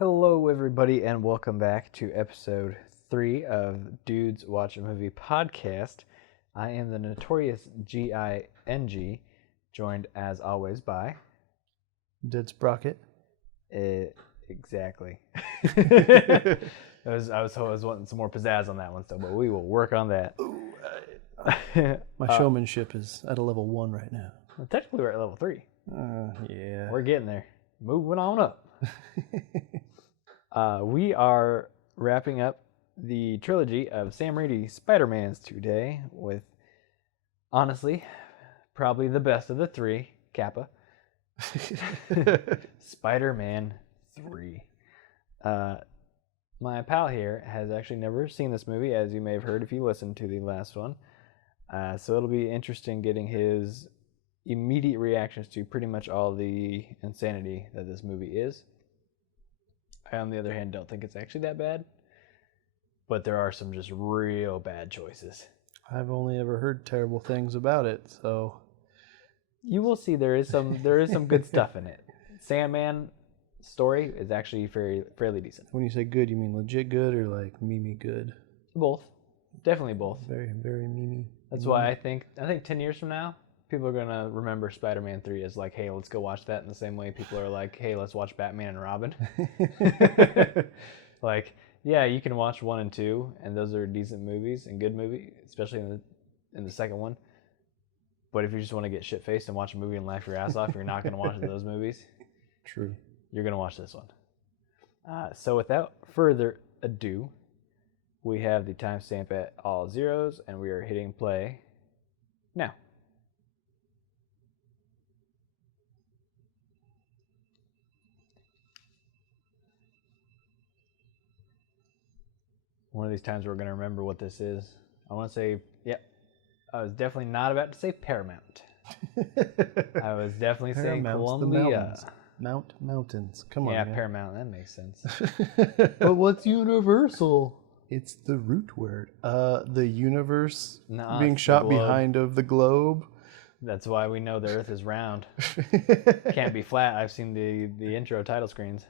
Hello, everybody, and welcome back to episode 3 of Dudes Watch a Movie podcast. I am the Notorious GING, joined as always by... Did Sprocket? Exactly. I was wanting some more pizzazz on that one, but we will work on that. My showmanship is at a level 1 right now. Well, technically, we're at level 3. Yeah. We're getting there. Moving on up. We are wrapping up the trilogy of Sam Raimi Spider-Mans today with, honestly, probably the best of the 3, Kappa. Spider-Man 3. My pal here has actually never seen this movie, as you may have heard if you listened to the last one. So it'll be interesting getting his immediate reactions to pretty much all the insanity that this movie is. I, on the other hand, don't think it's actually that bad, but there are some just real bad choices. I've only ever heard terrible things about it, so you will see there is some good stuff in it. Sandman story is actually fairly decent. When you say good, you mean legit good or like meme good? Both, definitely both. Very, very meme. That's why I think 10 years from now, people are gonna remember Spider-Man 3 as like, hey, let's go watch that. In the same way people are like, hey, let's watch Batman and Robin. Like, yeah, you can watch 1 and 2, and those are decent movies and good movies, especially in the second one. But if you just want to get shit faced and watch a movie and laugh your ass off, you're not gonna watch those movies. True. You're gonna watch this one. So without further ado, we have the timestamp at all zeros, and we are hitting play now. One of these times we're going to remember what this is. I want to say, I was definitely not about to say Paramount. I was definitely saying Columbia. Mountains. Come on. Yeah, man. Paramount. That makes sense. But what's Universal? It's the root word. The universe being shot behind of the globe. That's why we know the Earth is round. Can't be flat. I've seen the intro title screens.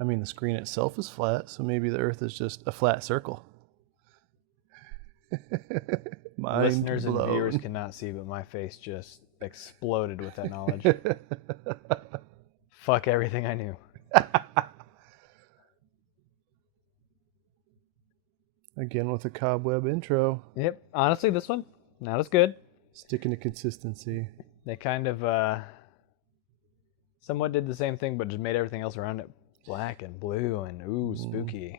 I mean, the screen itself is flat, so maybe the Earth is just a flat circle. Listeners and viewers cannot see, but my face just exploded with that knowledge. Fuck everything I knew. Again with a cobweb intro. Yep. Honestly, this one, not as good. Sticking to consistency. They kind of somewhat did the same thing, but just made everything else around it black and blue and ooh, spooky.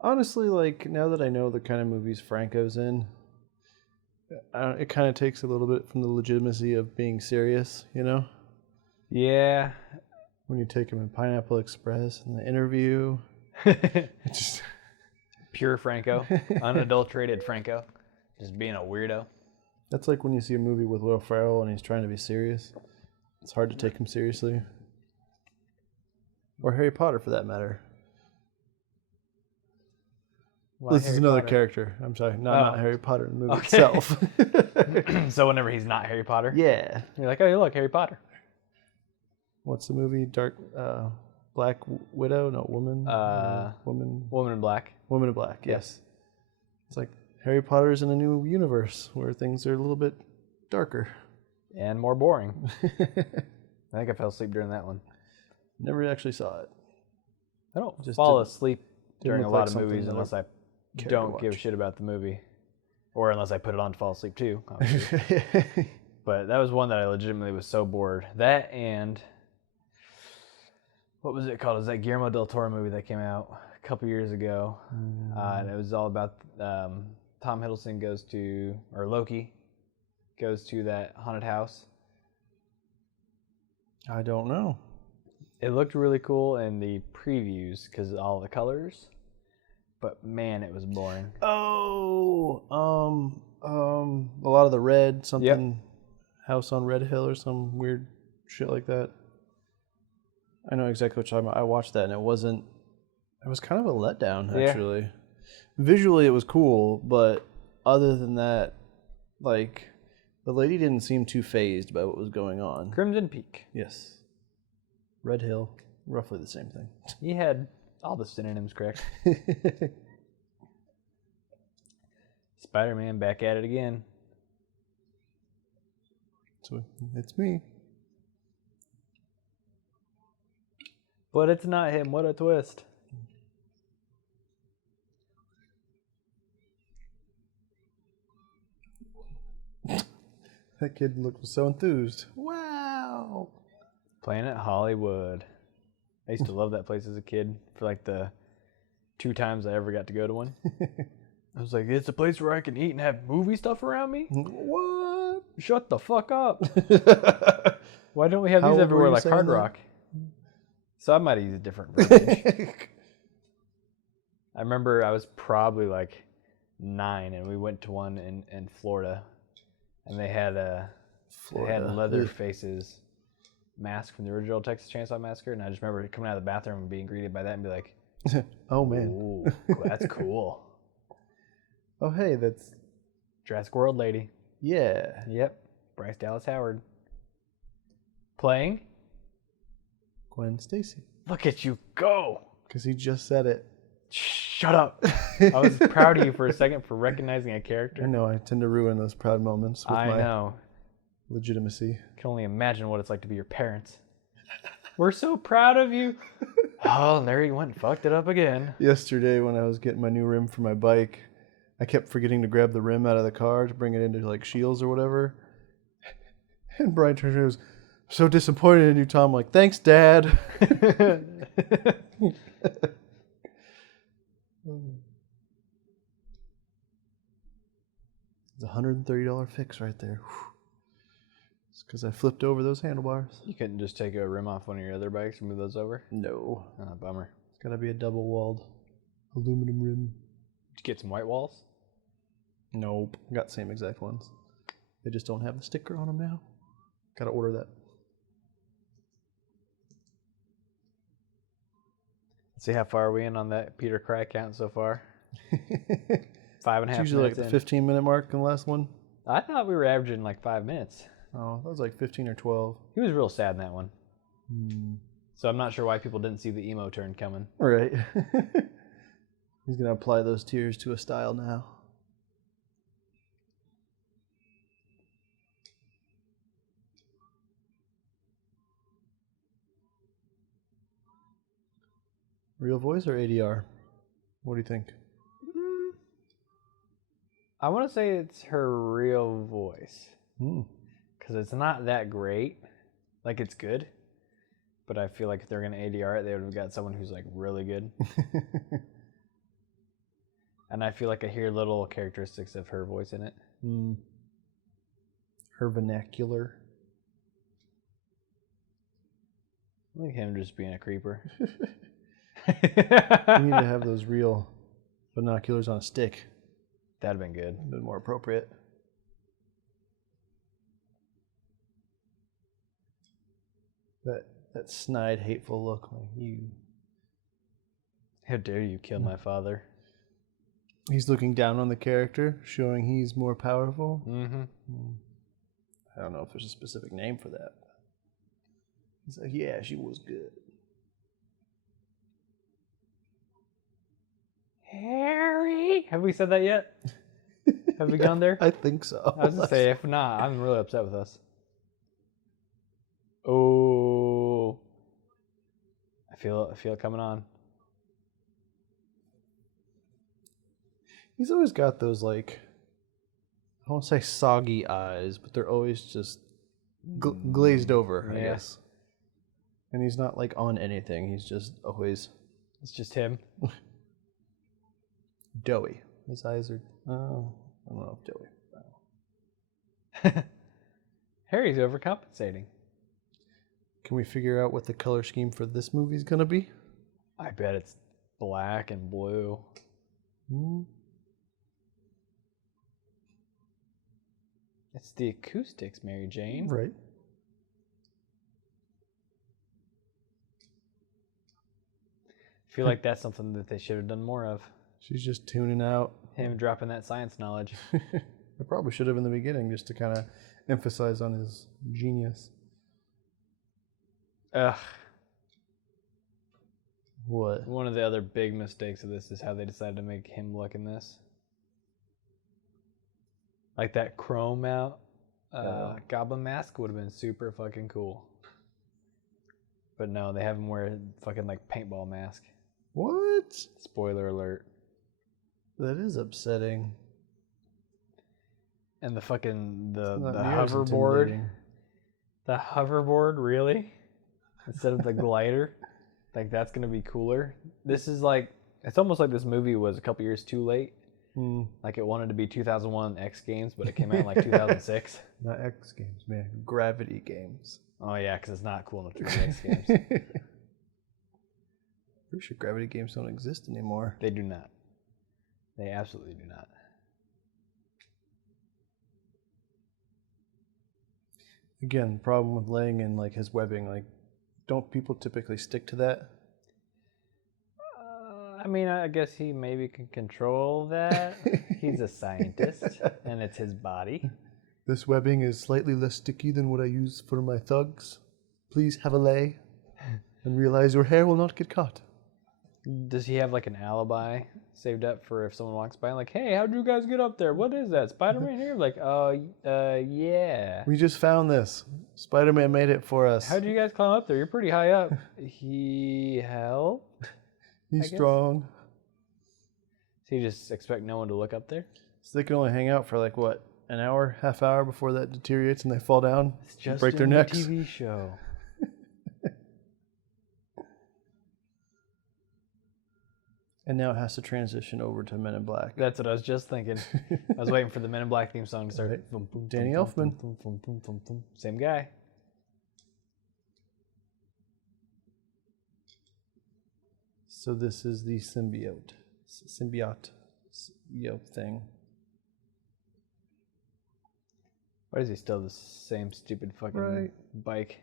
Honestly, like, now that I know the kind of movies Franco's in, it kind of takes a little bit from the legitimacy of being serious, you know? Yeah. When you take him in Pineapple Express and The Interview. Just pure Franco. Unadulterated Franco. Just being a weirdo. That's like when you see a movie with Will Ferrell and he's trying to be serious. It's hard to take him seriously. Or Harry Potter, for that matter. This is another character. I'm sorry, not Harry Potter in the movie itself. So whenever he's not Harry Potter? Yeah. You're like, oh, look, Harry Potter. What's the movie? Black Widow? No, Woman? Woman in Black. Woman in Black, yes. It's like Harry Potter's in a new universe where things are a little bit darker. And more boring. I think I fell asleep during that one. Never actually saw it. I don't just fall asleep during a lot of movies unless I don't give a shit about the movie. Or unless I put it on to fall asleep too, obviously. But that was one that I legitimately was so bored. That and... what was it called? It was that Guillermo del Toro movie that came out a couple years ago. And it was all about Tom Hiddleston goes to... or Loki goes to that haunted house. I don't know. It looked really cool in the previews because of all the colors, but man, it was boring. Oh, a lot of the red, something, yep. House on Red Hill or some weird shit like that. I know exactly what you're talking about. I watched that and it was kind of a letdown, actually. Yeah. Visually, it was cool, but other than that, like, the lady didn't seem too fazed by what was going on. Crimson Peak. Yes. Red Hill. roughly the same thing. He had all the synonyms correct. Spider-Man back at it again. So it's me. But it's not him. What a twist. That kid looked so enthused. Wow. Planet Hollywood. I used to love that place as a kid for like the 2 times I ever got to go to one. I was like, it's a place where I can eat and have movie stuff around me? What? Shut the fuck up. Why don't we have these everywhere like Hard Rock? So I might have used a different version. I remember I was probably like 9 and we went to one in Florida. And they had Leatherface's mask from the original Texas Chainsaw Massacre. And I just remember coming out of the bathroom and being greeted by that and be like, oh man. Ooh, that's cool. Oh hey, that's Jurassic World lady. Yeah. Yep. Bryce Dallas Howard. Playing Gwen Stacy. Look at you go. Because he just said it. Shut up. I was proud of you for a second for recognizing a character. I know, I tend to ruin those proud moments with my legitimacy. I can only imagine what it's like to be your parents. We're so proud of you. Oh, and there he went and fucked it up again. Yesterday when I was getting my new rim for my bike, I kept forgetting to grab the rim out of the car to bring it into like Shields or whatever. And Brian turned to me and was so disappointed in you, Tom. I'm like, thanks, Dad. It's a $130 fix right there. It's because I flipped over those handlebars. You couldn't just take a rim off one of your other bikes and move those over? No. Oh, bummer. It's got to be a double-walled aluminum rim. Did you get some white walls? Nope. Got the same exact ones. They just don't have the sticker on them now. Got to order that. Let's see how far are we in on that Peter Cry count so far. 5.5 minutes. Usually like the 15-minute mark in the last one. I thought we were averaging like 5 minutes. Oh, that was like 15 or 12. He was real sad in that one. So I'm not sure why people didn't see the emo turn coming. Right. He's going to apply those tears to a style now. Real voice or ADR? What do you think? I want to say it's her real voice. Because it's not that great. Like, it's good. But I feel like if they're going to ADR it, they would have got someone who's, like, really good. And I feel like I hear little characteristics of her voice in it. Her vernacular. I think him just being a creeper. We need to have those real binoculars on a stick. That'd have been good. A bit more appropriate. That snide, hateful look, like you. How dare you kill my father? He's looking down on the character, showing he's more powerful. I don't know if there's a specific name for that. He's like, yeah, she was good. Harry! Have we said that yet? Have we gone there? I think so. I was going to say, if not, I'm really upset with us. Oh. I feel it coming on. He's always got those, like, I don't say soggy eyes, but they're always just glazed over, I guess. And he's not, like, on anything. He's just always... It's just him. Doughy. His eyes are... Oh, I don't know if doughy. Harry's overcompensating. Can we figure out what the color scheme for this movie is going to be? I bet it's black and blue. It's the acoustics, Mary Jane. Right. I feel like that's something that they should have done more of. She's just tuning out. Him dropping that science knowledge. I probably should have in the beginning, just to kind of emphasize on his genius. Ugh. What? One of the other big mistakes of this is how they decided to make him look in this. Like that chrome out goblin mask would have been super fucking cool. But no, they have him wear a fucking like paintball mask. What? Spoiler alert. That is upsetting. And the fucking the Not near as hoverboard. intimidating. The hoverboard, really? Instead of the glider? Like that's gonna be cooler. This is like, it's almost like this movie was a couple years too late. Like it wanted to be 2001 X Games, but it came out in like 2006. Not X Games, man. Gravity Games. Oh yeah, because it's not cool enough to be X Games. Pretty sure Gravity Games don't exist anymore. They do not. They absolutely do not. Again, the problem with laying in like his webbing, like, don't people typically stick to that? I mean, I guess he maybe can control that. He's a scientist, and it's his body. This webbing is slightly less sticky than what I use for my thugs. Please have a lay and realize your hair will not get caught. Does he have like an alibi saved up for if someone walks by and like, hey, how'd you guys get up there? What is that? Spider-Man here? Like, yeah. We just found this. Spider-Man made it for us. How'd you guys climb up there? You're pretty high up. He helped. He's strong. So you just expect no one to look up there? So they can only hang out for like what, an hour, half hour before that deteriorates and they fall down, It's just break their in necks. the TV show. And now it has to transition over to Men in Black. That's what I was just thinking. I was waiting for the Men in Black theme song to start. Right. Boom, boom, Danny boom, Elfman. boom, boom, boom, boom, boom. Same guy. So this is the symbiote thing. Why is he still the same stupid fucking bike?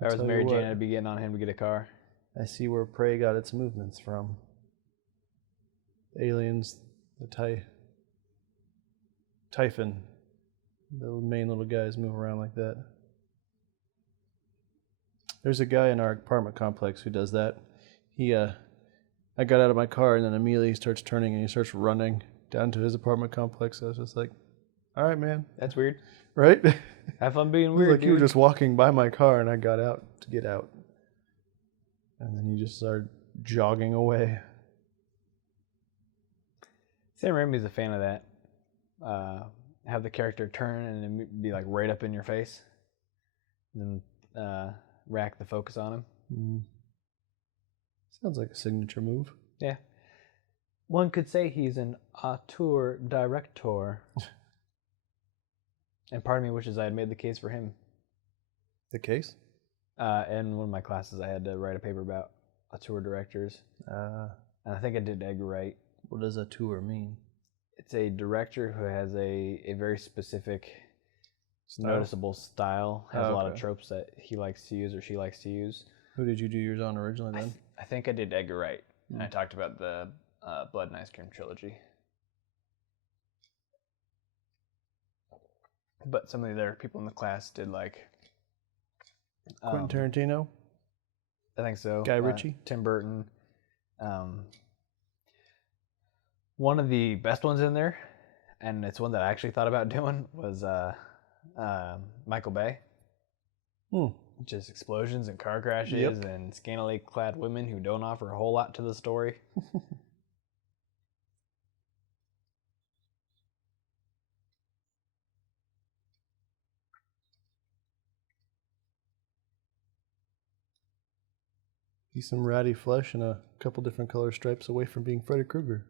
If I was Mary Jane, I'd be getting on him to get a car. I see where Prey got its movements from. Aliens, the Typhon. The main little guys move around like that. There's a guy in our apartment complex who does that. I got out of my car and then immediately he starts turning and he starts running down to his apartment complex. I was just like, all right, man. That's weird. Right? Have fun being weird, like you were just walking by my car and I got out to get out. And then you just started jogging away. Sam Raimi's a fan of that. Have the character turn and then be like right up in your face. And then rack the focus on him. Sounds like a signature move. Yeah. One could say he's an auteur director. And part of me wishes I had made the case for him. The case? In one of my classes, I had to write a paper about auteur directors. And I think I did egg right. What does auteur mean? It's a director who has a very specific, noticeable style. Has a lot of tropes that he likes to use or she likes to use. Who did you do yours on originally then? I think I did Edgar Wright. And I talked about the Blood and Ice Cream trilogy. But some of the other people in the class did like... Quentin Tarantino? I think so. Guy Ritchie? Tim Burton. One of the best ones in there, and it's one that I actually thought about doing, was Michael Bay. Just explosions and car crashes and scantily clad women who don't offer a whole lot to the story. He's some ratty flesh and a couple different color stripes away from being Freddy Krueger.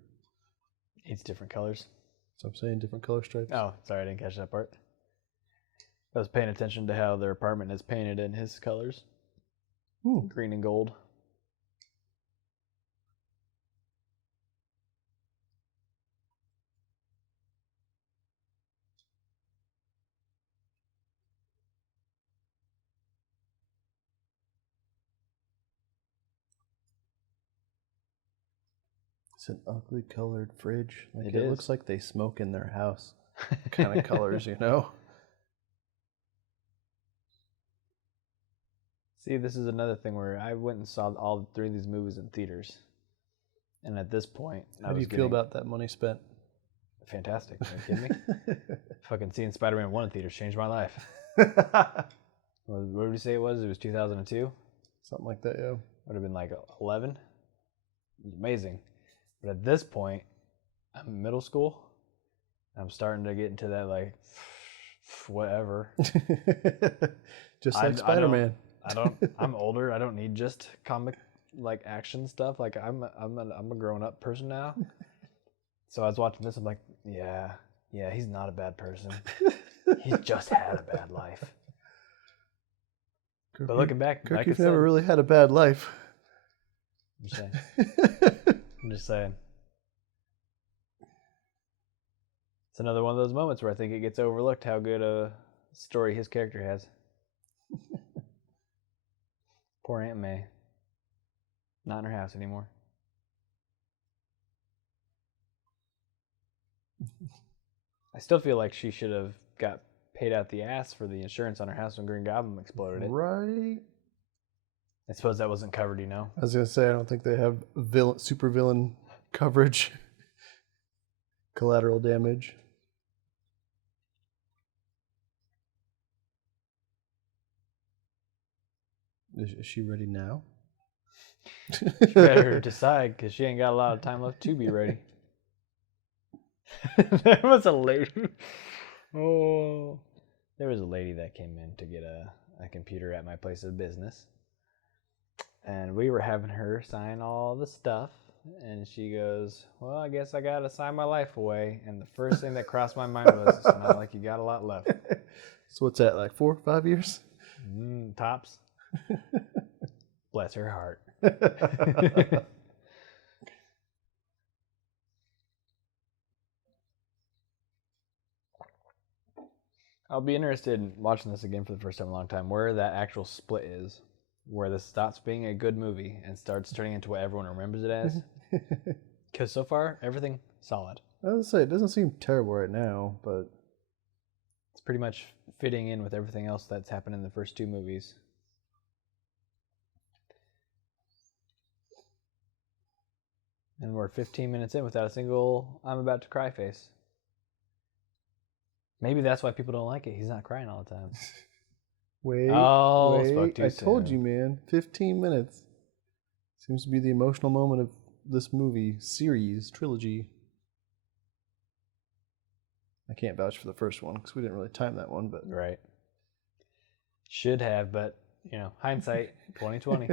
It's different colors. So I'm saying different color stripes. Oh, sorry, I didn't catch that part. I was paying attention to how their apartment is painted in his colors. Green and gold. It's an ugly colored fridge. Like It looks like they smoke in their house. Kind of colors, you know? See, this is another thing where I went and saw all 3 of these movies in theaters. And at this point, how do you feel about that money spent? Fantastic. Are you kidding me? Fucking seeing Spider-Man 1 in theaters changed my life. What did you say it was? It was 2002? Something like that, yeah. Would have been like 11. It was amazing. But at this point, I'm in middle school. I'm starting to get into that, like, whatever. Just like Spider-Man. I'm older. I don't need just comic, like, action stuff. Like, I'm a grown-up person now. So I was watching this. I'm like, yeah, he's not a bad person. He's just had a bad life. Kirk, but looking back, Kirk, like you've never really had a bad life. I'm just saying. I'm just saying. It's another one of those moments where I think it gets overlooked how good a story his character has. Poor Aunt May. Not in her house anymore. I still feel like she should have got paid out the ass for the insurance on her house when Green Goblin exploded it. Right. I suppose that wasn't covered, you know? I was going to say, I don't think they have super villain coverage. Collateral damage. Is she ready now? She better decide, because she ain't got a lot of time left to be ready. There was a lady. Oh. There was a lady that came in to get a computer at my place of business. And we were having her sign all the stuff. And she goes, well, I guess I got to sign my life away. And the first thing that crossed my mind was, it's not like you got a lot left. So what's that, like 4 or 5 years? Tops. Bless her heart. I'll be interested in watching this again for the first time in a long time, where that actual split is, where this stops being a good movie and starts turning into what everyone remembers it as. Because so far, everything solid. I was gonna say, it doesn't seem terrible right now, but it's pretty much fitting in with everything else that's happened in the first 2 movies. And we're 15 minutes in without a single I'm about to cry face. Maybe that's why people don't like it. He's not crying all the time. Wait, spoke too I soon. told you, man. 15 minutes. Seems to be the emotional moment of this movie, series, trilogy. I can't vouch for the first one because we didn't really time that one, but right. Should have, but you know, hindsight, 2020.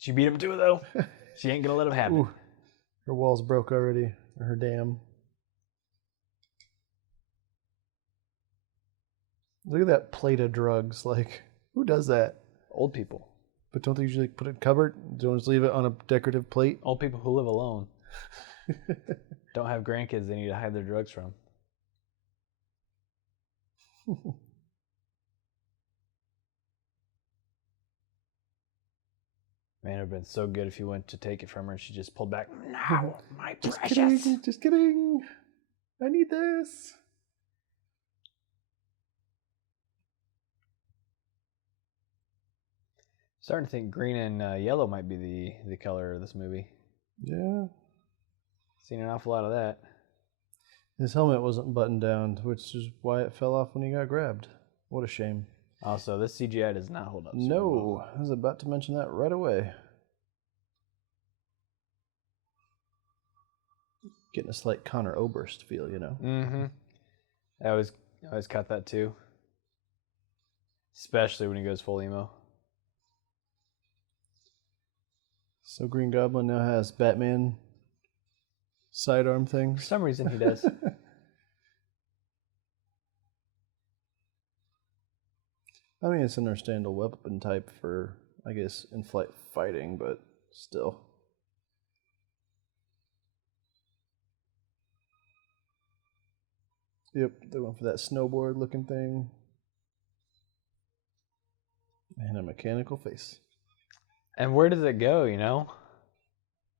She beat him to it though. She ain't gonna let him have it. Her walls broke already, or her dam. Look at that plate of drugs. Like, who does that? Old people. But don't they usually put it in a cupboard? Don't just leave it on a decorative plate? Old people who live alone. Don't have grandkids they need to hide their drugs from. Man, it would have been so good if you went to take it from her and she just pulled back. No, my precious. Just kidding. I need this. Starting to think green and yellow might be the color of this movie. Yeah. Seen an awful lot of that. His helmet wasn't buttoned down, which is why it fell off when he got grabbed. What a shame. Also, this CGI does not hold up. No, I was about to mention that right away. Getting a slight Connor Oberst feel, you know? Mm-hmm. I always caught that too. Especially when he goes full emo. So Green Goblin now has Batman sidearm things. For some reason he does. I mean, it's an understandable weapon type for, I guess, in-flight fighting, but still. Yep, they went for that snowboard-looking thing. And a mechanical face. And where does it go, you know?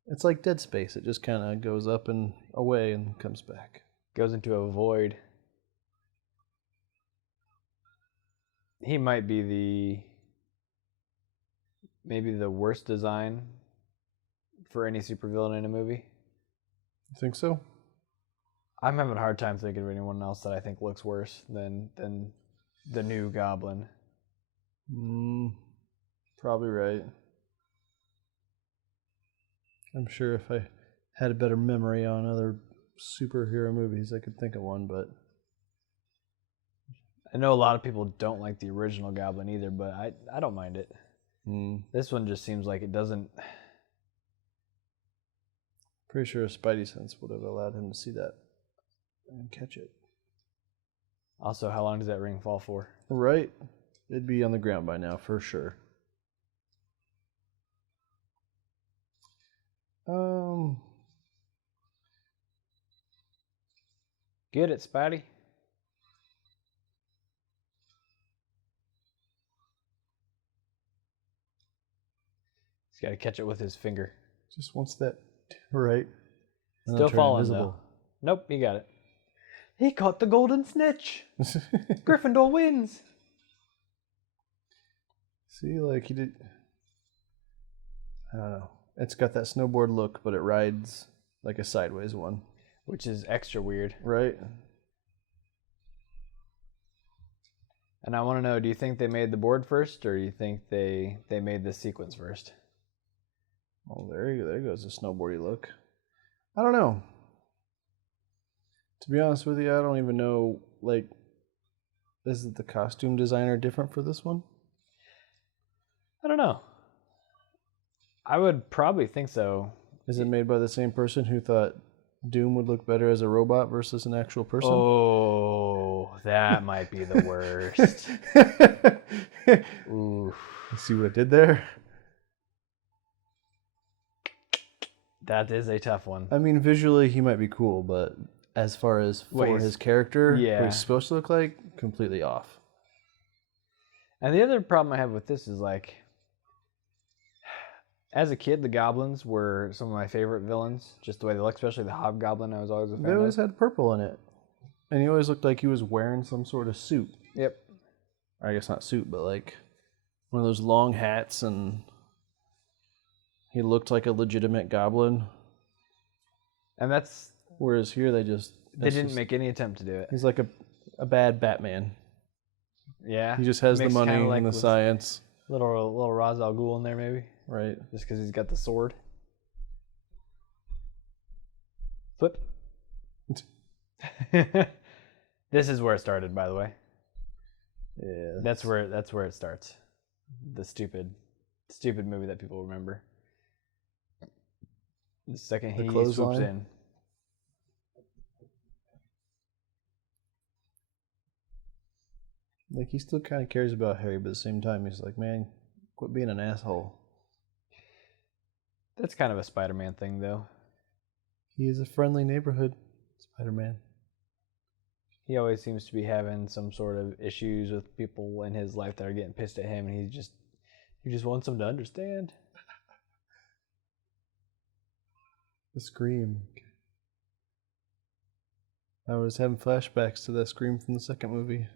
It's like Dead Space. It just kind of goes up and away and comes back. Goes into a void. he might be maybe the worst design for any supervillain in a movie. You think so? I'm having a hard time thinking of anyone else that I think looks worse than the new Goblin. Probably right. I'm sure if I had a better memory on other superhero movies, I could think of one, but I know a lot of people don't like the original Goblin either, but I don't mind it. This one just seems like it doesn't... Pretty sure a Spidey sense would have allowed him to see that and catch it. Also, how long does that ring fall for? Right. It'd be on the ground by now, for sure. Get it, Spidey. He's got to catch it with his finger. Just wants that right. Still falling, though. Nope, he got it. He caught the golden snitch. Gryffindor wins. See, like he did... I don't know. It's got that snowboard look, but it rides like a sideways one. Which is extra weird. Right. And I want to know, do you think they made the board first, or do you think they made the sequence first? Oh, there goes the snowboardy look. I don't know. To be honest with you, I don't even know, like, is the costume designer different for this one? I don't know. I would probably think so. Is it made by the same person who thought Doom would look better as a robot versus an actual person? Oh, that might be the worst. Ooh. See what I did there? That is a tough one. I mean, visually he might be cool, but as far as for his character, what he's supposed to look like, completely off. And the other problem I have with this is, like, as a kid, the goblins were some of my favorite villains, just the way they look, especially the hobgoblin. I was always a fan of. They always had purple in it. And he always looked like he was wearing some sort of suit. Yep. Or I guess not suit, but like one of those long hats, and he looked like a legitimate goblin. And that's... Whereas here they didn't make any attempt to do it. He's like a bad Batman. Yeah. He just has the money and the science. Little Ra's al Ghul in there, maybe. Right. Just because he's got the sword. Flip. This is where it started, by the way. Yeah. That's where it starts. The stupid movie that people remember. The second he swoops in. Like, he still kind of cares about Harry, but at the same time, he's like, man, quit being an asshole. That's kind of a Spider-Man thing, though. He is a friendly neighborhood Spider-Man. He always seems to be having some sort of issues with people in his life that are getting pissed at him, and he just wants them to understand. The Scream. I was having flashbacks to that Scream from the second movie.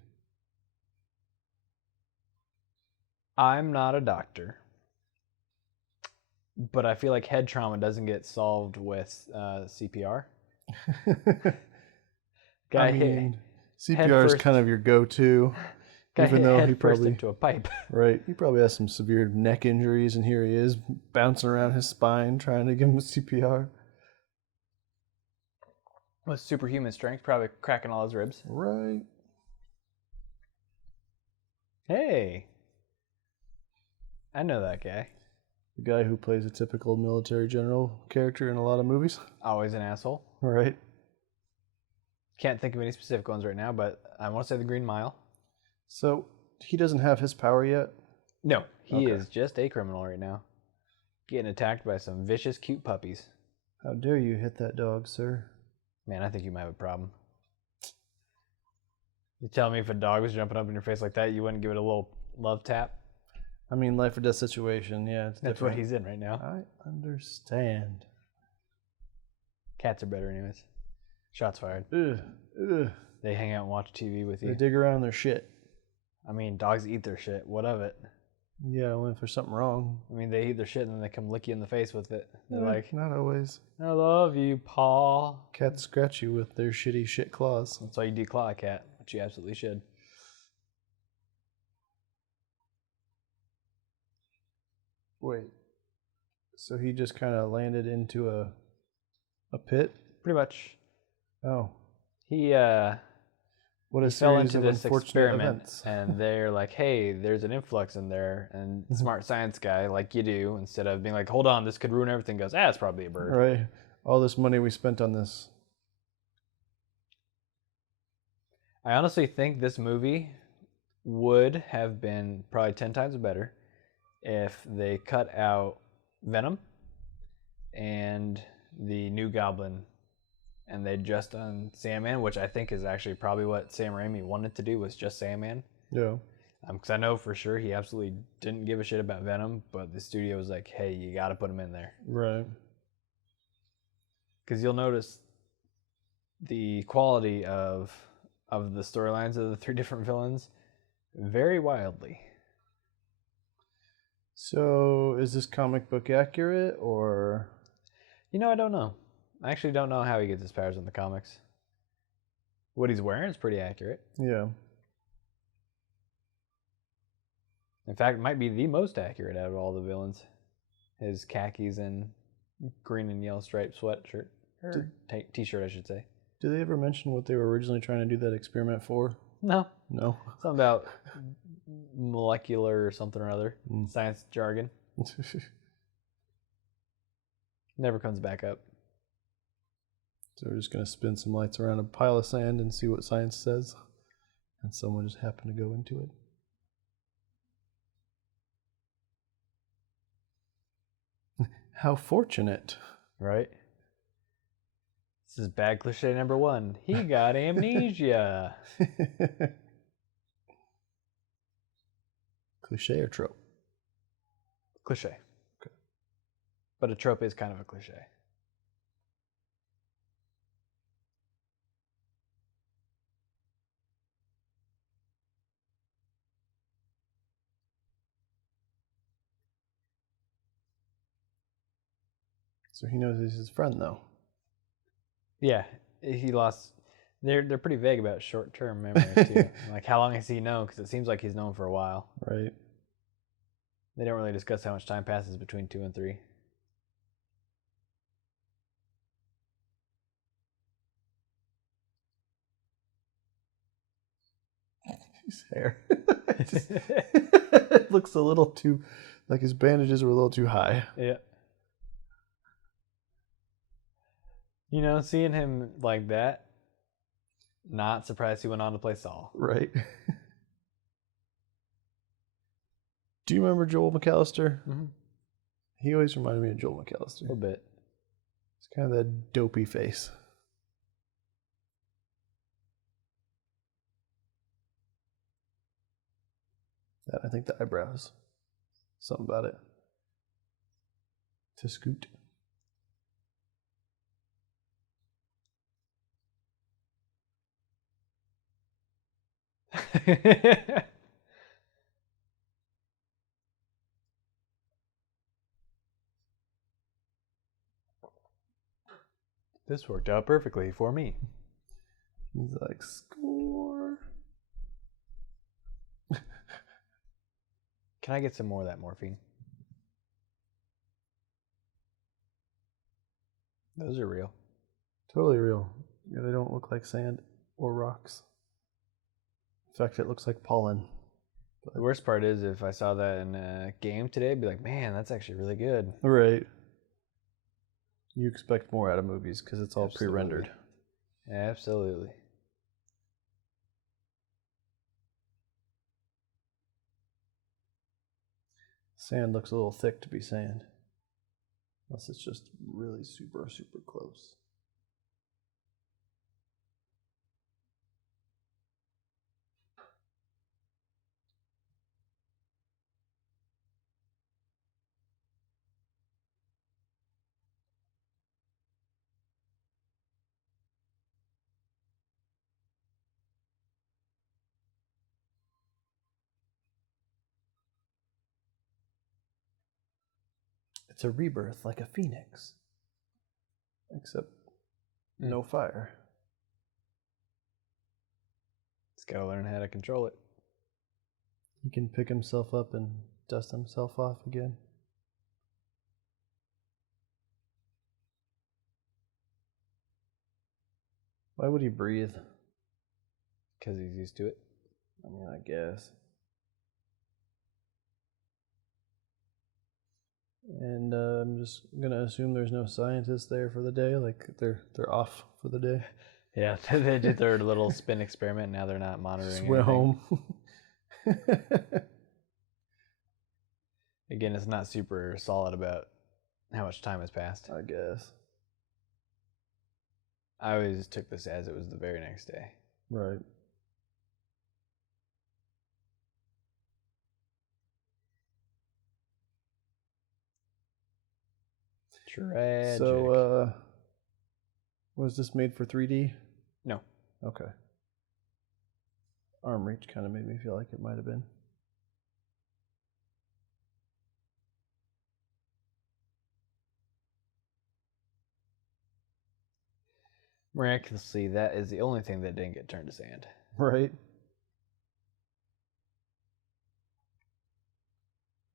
I'm not a doctor, but I feel like head trauma doesn't get solved with CPR. CPR is kind of your go-to, even though he probably into a pipe. Right, he probably has some severe neck injuries, and here he is bouncing around his spine trying to give him CPR. With superhuman strength, probably cracking all his ribs. Right. Hey. I know that guy. The guy who plays a typical military general character in a lot of movies. Always an asshole. Right. Can't think of any specific ones right now, but I want to say the Green Mile. So, he doesn't have his power yet? No, he is just a criminal right now. Getting attacked by some vicious, cute puppies. How dare you hit that dog, sir? Man, I think you might have a problem. You tell me if a dog was jumping up in your face like that, you wouldn't give it a little love tap? I mean, life or death situation, yeah. That's what he's in right now. I understand. Cats are better anyways. Shots fired. Ugh. They hang out and watch TV with you. They dig around their shit. I mean, dogs eat their shit. What of it? Yeah, only if there's something wrong. I mean, they eat their shit and then they come lick you in the face with it. They're like, not always. I love you, paw. Cats scratch you with their shitty shit claws. That's why you declaw a cat, which you absolutely should. Wait. So he just kind of landed into a pit? Pretty much. Oh. He What a fell series into of this unfortunate experiment, events. and they're like, "Hey, there's an influx in there," and smart science guy, like you do, instead of being like, "Hold on, this could ruin everything," goes, "Ah, it's probably a bird." Right. All this money we spent on this. I honestly think this movie would have been probably 10 times better if they cut out Venom and the new Goblin, and they'd just done Sandman, which I think is actually probably what Sam Raimi wanted to do, was just Sandman. Yeah. Because I know for sure he absolutely didn't give a shit about Venom, but the studio was like, hey, you got to put him in there. Right. Because you'll notice the quality of the storylines of the three different villains very wildly. So, is this comic book accurate, or? You know, I don't know. I actually don't know how he gets his powers in the comics. What he's wearing is pretty accurate. Yeah. In fact, it might be the most accurate out of all the villains. His khakis and green and yellow striped sweatshirt. Or t-shirt, I should say. Did they ever mention what they were originally trying to do that experiment for? No. No. Something about molecular or something or other. Science jargon. Never comes back up. So we're just going to spin some lights around a pile of sand and see what science says. And someone just happened to go into it. How fortunate. Right? This is bad cliche number 1. He got amnesia. Cliche or trope? Cliche. Okay. But a trope is kind of a cliche. So he knows he's his friend, though. Yeah, he lost. They're pretty vague about short-term memories too. Like, how long has he known? Because it seems like he's known for a while. Right. They don't really discuss how much time passes between 2 and 3. His hair. It looks a little too, like his bandages were a little too high. Yeah. You know, seeing him like that, not surprised he went on to play Saul. Right. Do you remember Joel McAllister? Mm-hmm. He always reminded me of Joel McAllister. A little bit. It's kind of that dopey face. That, I think the eyebrows. Something about it. To scoot. This worked out perfectly for me. He's like, score. Can I get some more of that morphine? Those are real. Totally real. Yeah, they don't look like sand or rocks. In fact, it looks like pollen. The worst part is if I saw that in a game today, I'd be like, man, that's actually really good. Right. You expect more out of movies because it's all Absolutely. pre-rendered. Absolutely. Sand looks a little thick to be sand. Unless it's just really super, super close. It's a rebirth like a phoenix. Except no fire. He's got to learn how to control it. He can pick himself up and dust himself off again. Why would he breathe? Because he's used to it. I mean, I guess. And I'm just gonna assume there's no scientists there for the day. Like they're off for the day. Yeah, they did their little spin experiment. Now they're not monitoring. Just went home. Again, it's not super solid about how much time has passed. I guess. I always took this as it was the very next day. Right. Tragic. So, was this made for 3D? No. Okay. Arm reach kind of made me feel like it might have been. Miraculously, that is the only thing that didn't get turned to sand. Right.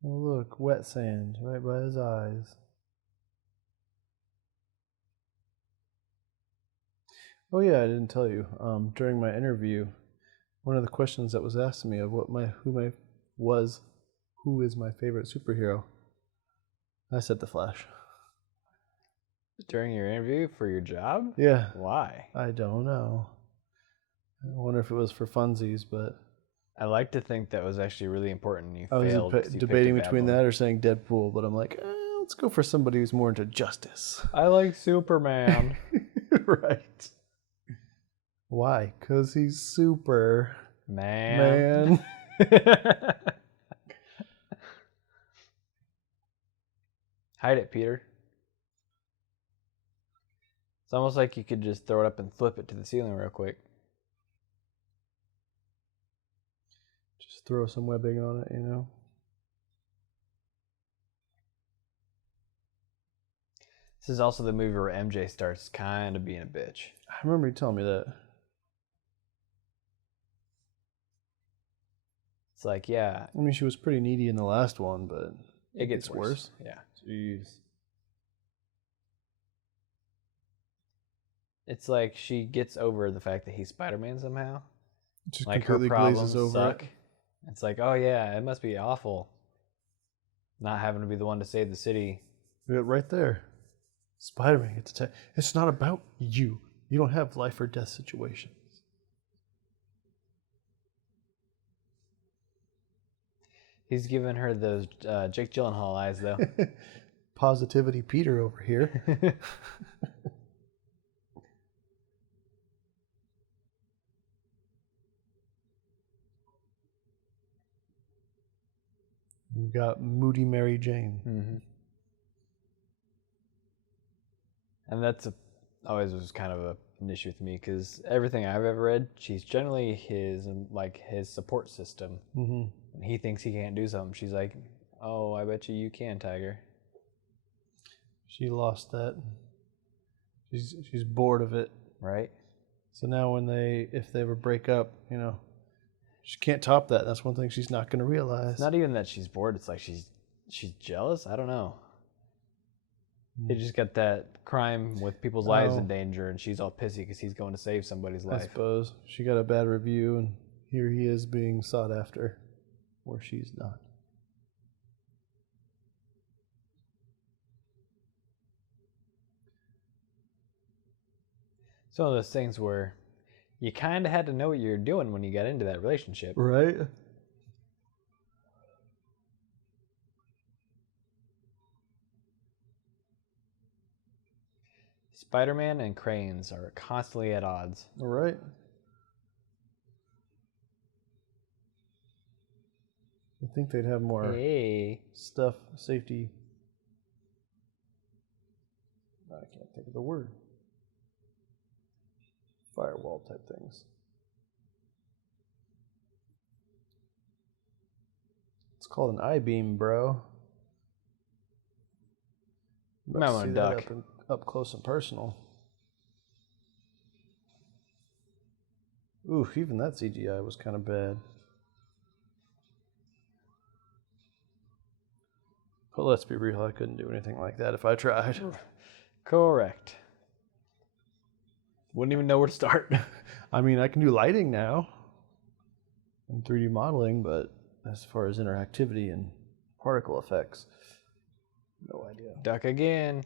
Oh, look, wet sand right by his eyes. Oh yeah, I didn't tell you. During my interview, one of the questions that was asked to me of who is my favorite superhero, I said the Flash. During your interview for your job? Yeah. Why? I don't know. I wonder if it was for funsies, but I like to think that was actually really important. You I was failed. debating between that or saying Deadpool, but I'm like, let's go for somebody who's more into justice. I like Superman. Right. Why? Because he's super. Man. Hide it, Peter. It's almost like you could just throw it up and flip it to the ceiling real quick. Just throw some webbing on it, you know? This is also the movie where MJ starts kind of being a bitch. I remember you telling me that. It's like, yeah. I mean, she was pretty needy in the last one, but it gets worse. Yeah. Jeez. It's like she gets over the fact that he's Spider-Man somehow. Just like completely her problems glazes over suck. it. It's like, oh yeah, it must be awful not having to be the one to save the city. Right there. Spider-Man gets attacked. It's not about you. You don't have life or death situations. He's giving her those Jake Gyllenhaal eyes, though. Positivity Peter over here. We got Moody Mary Jane. Mm-hmm. And that's always was kind of an issue with me because everything I've ever read, she's generally his support system. Mm-hmm. When he thinks he can't do something, she's like, "Oh, I bet you can, Tiger." She lost that. She's bored of it, right? So now if they ever break up, you know, she can't top that. That's one thing she's not going to realize. It's not even that she's bored. It's like she's jealous. I don't know. They just got that crime with people's lives in danger, and she's all pissy because he's going to save somebody's life. I suppose. She got a bad review, and here he is being sought after, where she's not. It's one of those things where you kind of had to know what you were doing when you got into that relationship. Right? Spider-Man and cranes are constantly at odds. All right. I think they'd have more stuff, safety. I can't think of the word. Firewall type things. It's called an I-beam, bro. About to see that up close and personal. Ooh, even that CGI was kind of bad. But let's be real, I couldn't do anything like that if I tried. Correct. Wouldn't even know where to start. I mean, I can do lighting now and 3D modeling, but as far as interactivity and particle effects, no idea. Duck again.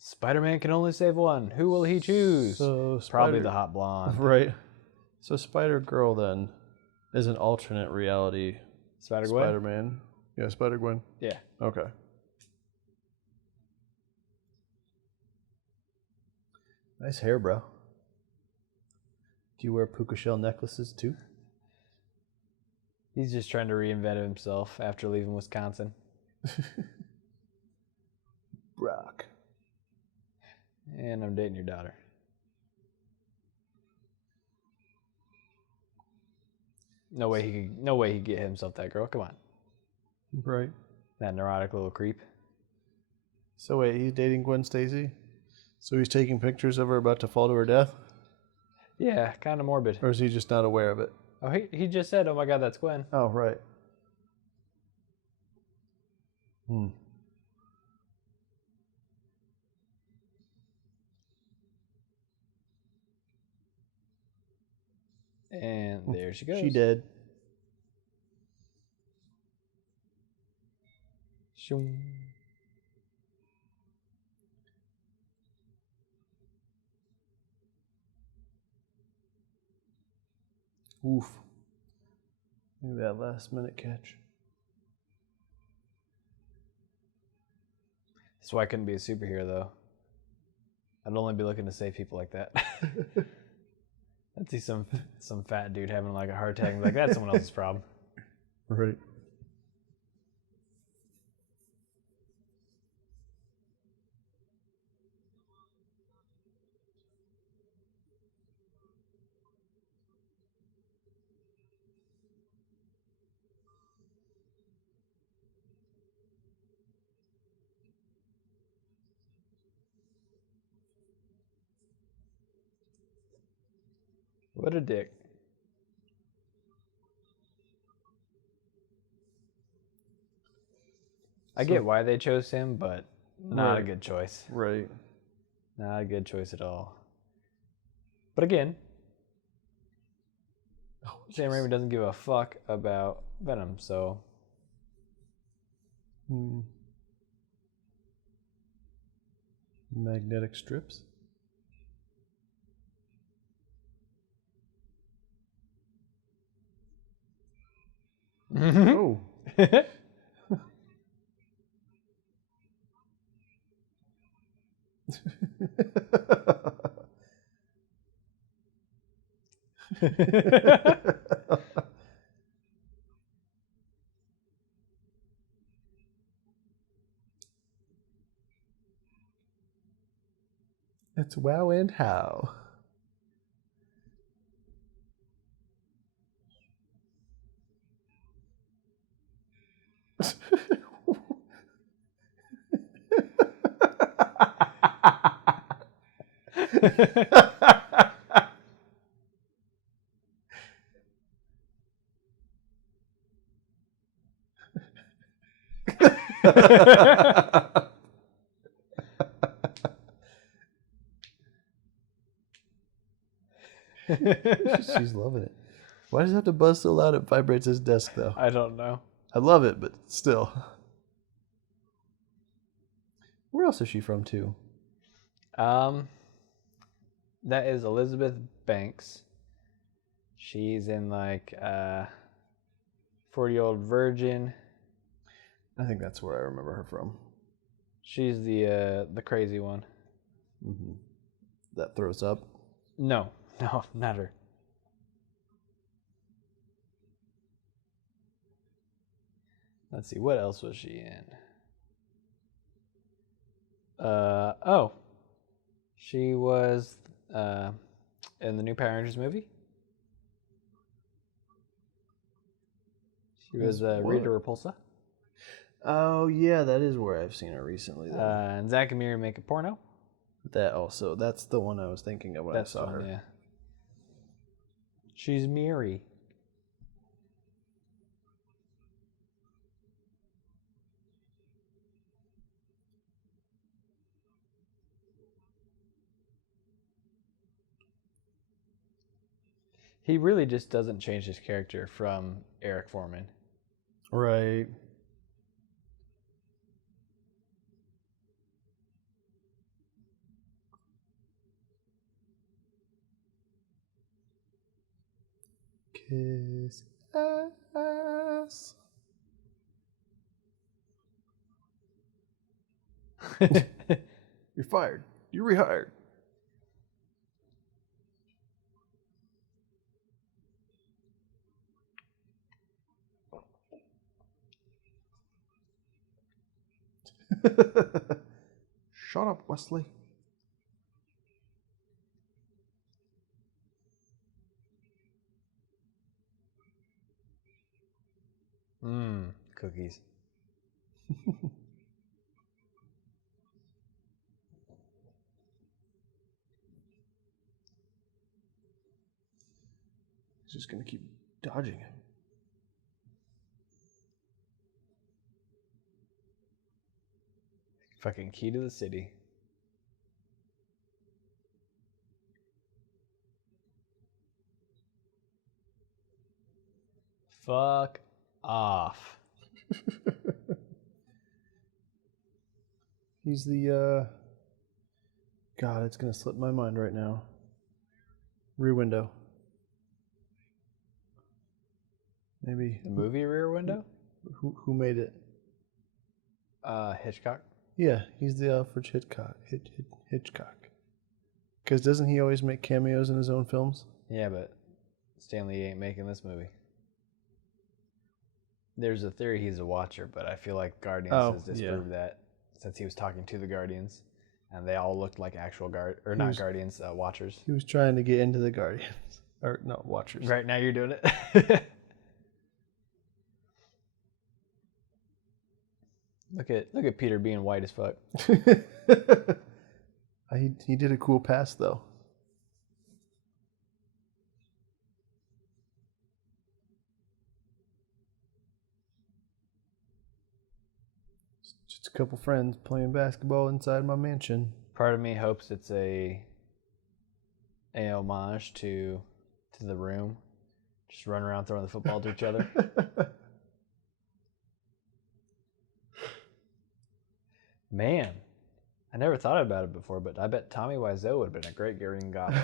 Spider-Man can only save one. Who will he choose? So probably the hot blonde. Right. So Spider-Girl then is an alternate reality Spider-Gwen? Spider-Man. Yeah, Spider-Gwen. Yeah. Okay. Nice hair, bro. Do you wear puka shell necklaces too? He's just trying to reinvent himself after leaving Wisconsin. Brock. And I'm dating your daughter. No way he could get himself that girl. Come on. Right. That neurotic little creep. So wait, he's dating Gwen Stacy? So he's taking pictures of her about to fall to her death? Yeah, kind of morbid. Or is he just not aware of it? Oh, he just said, "Oh my God, that's Gwen." Oh, right. And there she goes. She dead. Shoom. Oof. Maybe that last minute catch. That's why I couldn't be a superhero, though. I'd only be looking to save people like that. I'd see some fat dude having like a heart attack and be like, that's someone else's problem. Right. What a dick. I get why they chose him, but not a good choice. Right. Not a good choice at all. But again, Sam Raimi doesn't give a fuck about Venom, so... Magnetic strips? Oh. It's wow and how. She's loving it. Why does it have to buzz so loud it vibrates his desk, though? I don't know. I love it, but still. Where else is she from, too? That is Elizabeth Banks. She's in like 40-Year-Old Virgin. I think that's where I remember her from. She's the crazy one. Mm-hmm. That throws up? No, not her. Let's see, what else was she in? She was in the new Power Rangers movie. She was Rita Repulsa. Oh, yeah, that is where I've seen her recently, though. And Zack and Miri make a porno. That also. That's the one I was thinking of when I saw her. Yeah. She's Miri. He really just doesn't change his character from Eric Foreman. Right. Kiss ass. You're fired. You're rehired. Shut up, Wesley. Cookies. He's just going to keep dodging him. Fucking key to the city. Fuck off. He's the, God, it's going to slip my mind right now. Rear Window. Maybe. The movie Rear Window? Who made it? Hitchcock. Yeah, he's the Alfred Hitchcock. Hitchcock. Because doesn't he always make cameos in his own films? Yeah, but Stanley ain't making this movie. There's a theory he's a watcher, but I feel like Guardians has disproved that since he was talking to the Guardians, and they all looked like actual Guardians, watchers. He was trying to get into the Guardians. Or, no, watchers. Right, now you're doing it. Look at Peter being white as fuck. He did a cool pass, though. Just a couple friends playing basketball inside my mansion. Part of me hopes it's a homage to The Room. Just run around throwing the football to each other. Man, I never thought about it before, but I bet Tommy Wiseau would have been a great Green Goblin.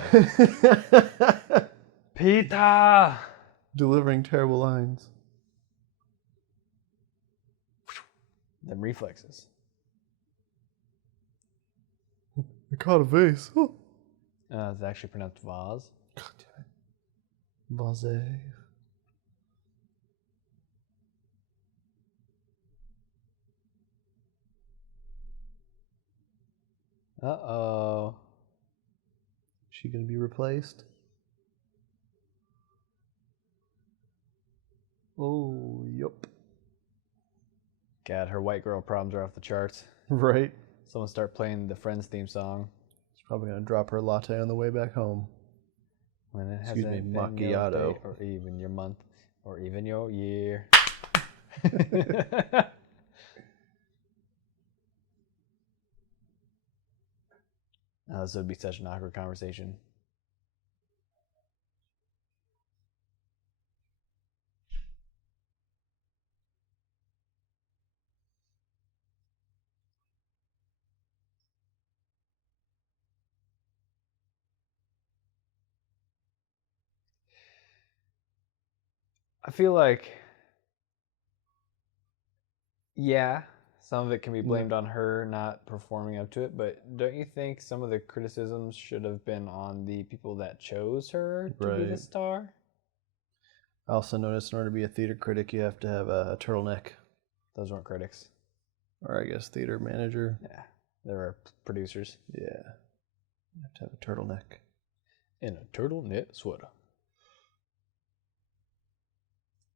Peter! Delivering terrible lines. Them reflexes. I caught a vase. Oh. It's actually pronounced vase. God damn it. Vase. Uh-oh. Is she going to be replaced? Oh, yup. God, her white girl problems are off the charts. Right. Someone start playing the Friends theme song. She's probably going to drop her latte on the way back home. When it Excuse me, hasn't been macchiato. your day, or even your month, or even your year. Oh, this would be such an awkward conversation. I feel like, yeah, some of it can be blamed on her not performing up to it, but don't you think some of the criticisms should have been on the people that chose her to be the star? I also noticed in order to be a theater critic, you have to have a turtleneck. Those weren't critics. Or I guess theater manager. Yeah, they were producers. Yeah. You have to have a turtleneck. in a turtle knit sweater.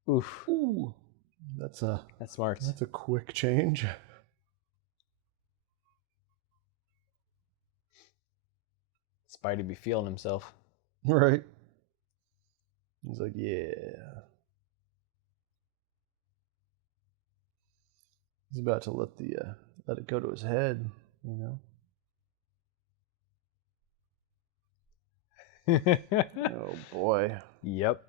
Oof. Ooh. That's smart. That's a quick change. Spidey be feeling himself. Right. He's like, yeah. He's about to let it go to his head, you know. Oh boy. Yep.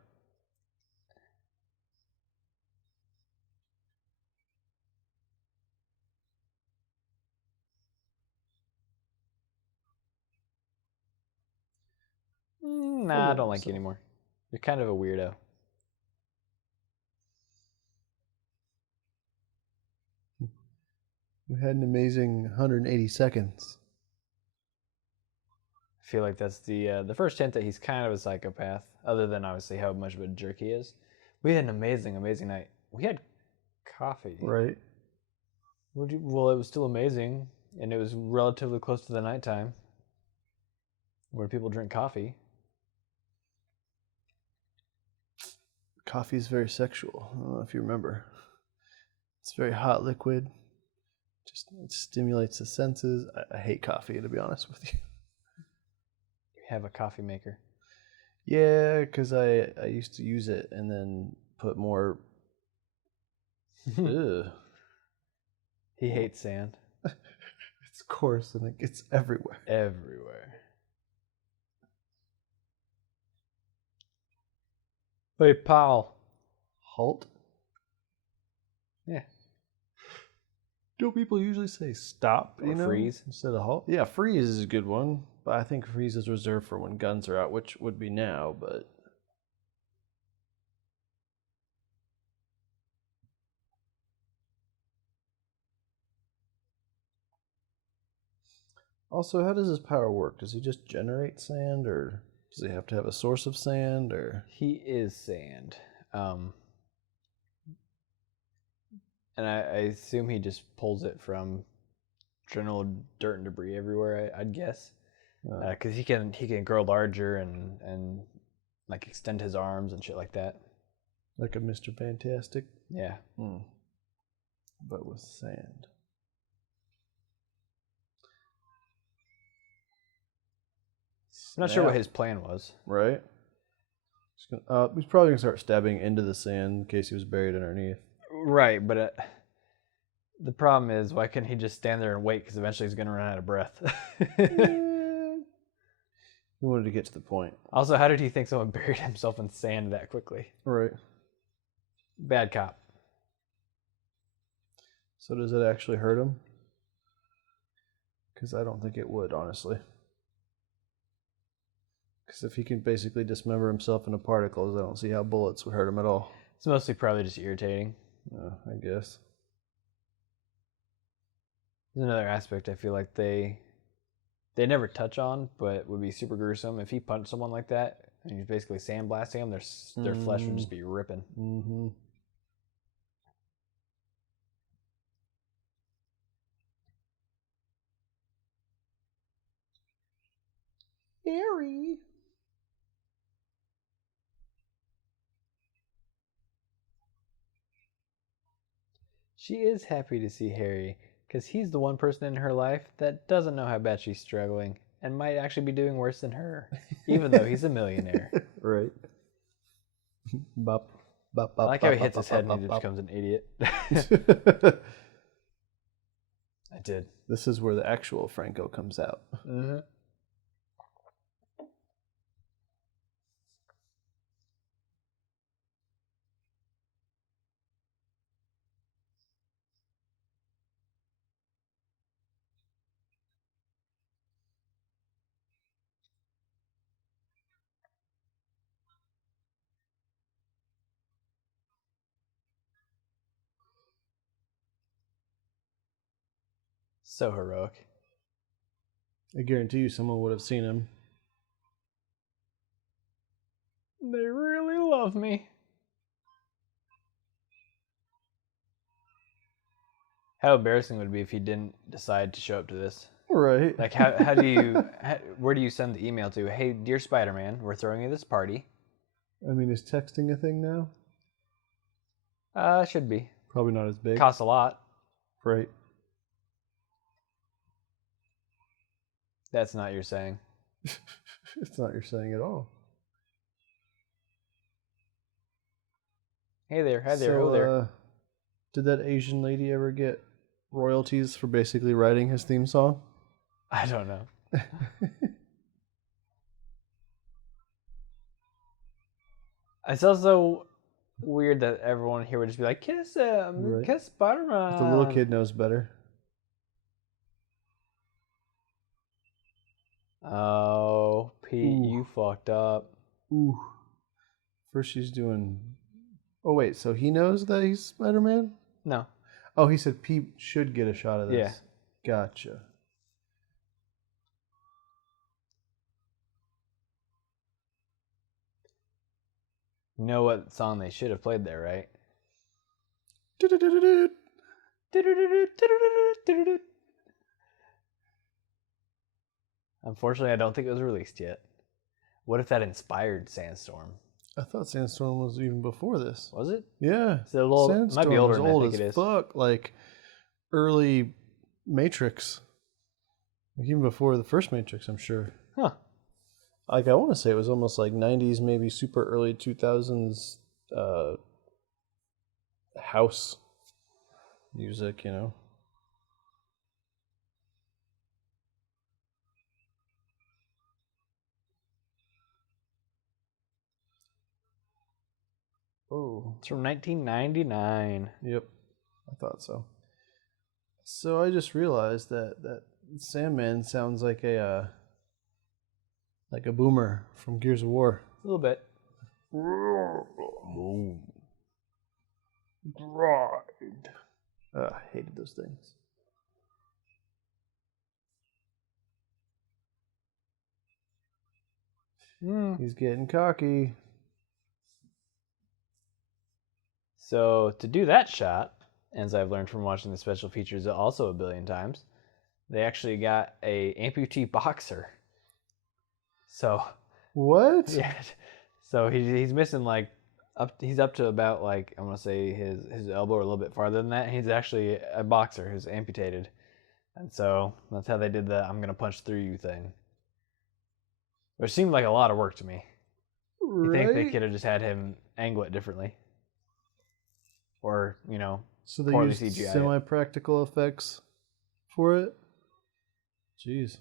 Nah, I don't like you anymore. You're kind of a weirdo. We had an amazing 180 seconds. I feel like that's the first hint that he's kind of a psychopath, other than obviously how much of a jerk he is. We had an amazing night. We had coffee. Right. Well, it was still amazing, and it was relatively close to the nighttime, where people drink coffee. Coffee is very sexual. I don't know if you remember. It's very hot liquid. Just it stimulates the senses. I hate coffee, to be honest with you. You have a coffee maker. Yeah, because I used to use it and then put more. Ugh. He hates sand. It's coarse and it gets everywhere. Everywhere. Hey, pal. Halt? Yeah. Don't people usually say stop, Or freeze? instead of halt? Yeah, freeze is a good one, but I think freeze is reserved for when guns are out, which would be now, but... Also, how does his power work? Does he just generate sand, or does he have to have a source of sand, or... He is sand. And I assume he just pulls it from general dirt and debris everywhere, I'd guess. Because he can grow larger and like extend his arms and shit like that. Like a Mr. Fantastic? Yeah. But with sand. I'm not sure what his plan was. Right? He's probably going to start stabbing into the sand in case he was buried underneath. Right, but the problem is, why couldn't he just stand there and wait? Because eventually he's going to run out of breath. He wanted to get to the point. Also, how did he think someone buried himself in sand that quickly? Right. Bad cop. So does it actually hurt him? Because I don't think it would, honestly. Because if he can basically dismember himself into particles, I don't see how bullets would hurt him at all. It's mostly probably just irritating. I guess. There's another aspect I feel like they never touch on, but would be super gruesome. If he punched someone like that and he's basically sandblasting them, their flesh would just be ripping. Mm-hmm. Harry. She is happy to see Harry, because he's the one person in her life that doesn't know how bad she's struggling and might actually be doing worse than her, even though he's a millionaire. Right. Bop, bop, bop, I like how he hits his head and he just becomes an idiot. I did. This is where the actual Franco comes out. Mm-hmm. So heroic. I guarantee you someone would have seen him. They really love me. How embarrassing would it be if he didn't decide to show up to this? Right. Like, how do you, where do you send the email to? Hey, dear Spider-Man, we're throwing you this party. I mean, is texting a thing now? Should be. Probably not as big. Costs a lot. Right. That's not your saying. It's not your saying at all. Hey there, hi there, ho there. Did that Asian lady ever get royalties for basically writing his theme song? I don't know. It's also weird that everyone here would just be like, kiss him, Right. kiss Spider-Man. The little kid knows better. Oh, Pete, you fucked up. Ooh. First she's doing... Oh, wait, so he knows that he's Spider-Man? No. Oh, he said Pete should get a shot of this. Yeah. Gotcha. You know what song they should have played there, right? Unfortunately, I don't think it was released yet. What if that inspired Sandstorm? I thought Sandstorm was even before this. Was it? Yeah. Is it a little, Sandstorm it might be older than I old think as it is. fuck, like early Matrix. Like even before the first Matrix, I'm sure. Huh. Like I want to say it was almost like 90s, maybe super early 2000s house music, you know. Oh, It's from 1999. yep. I thought so. So I just realized that Sandman sounds like a boomer from Gears of War. A little bit. Boom. Grind. I hated those things. He's getting cocky. So to do that shot, as I've learned from watching the special features also a billion times, they actually got a amputee boxer. So What? yeah, so he's missing like he's up to about like I want to say his elbow or a little bit farther than that. He's actually a boxer who's amputated, and so that's how they did the "I'm gonna punch through you" thing, which seemed like a lot of work to me. You think they could have just had him angle it differently, or So they poorly used CGI it. semi-practical effects for it? Jeez.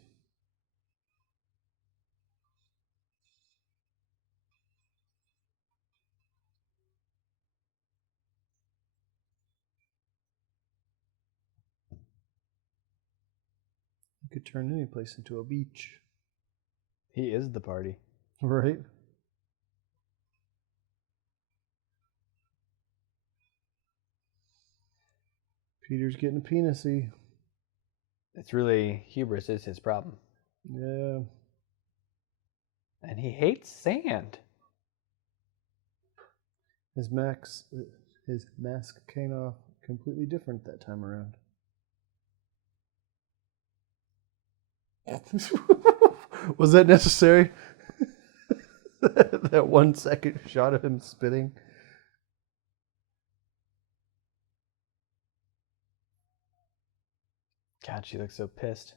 You could turn any place into a beach. He is the party. Right? Peter's getting penisy. It's really hubris is his problem, Yeah. and he hates sand. His mask came off completely different that time around. Was that necessary? That 1 second shot of him spitting. God, she looks so pissed.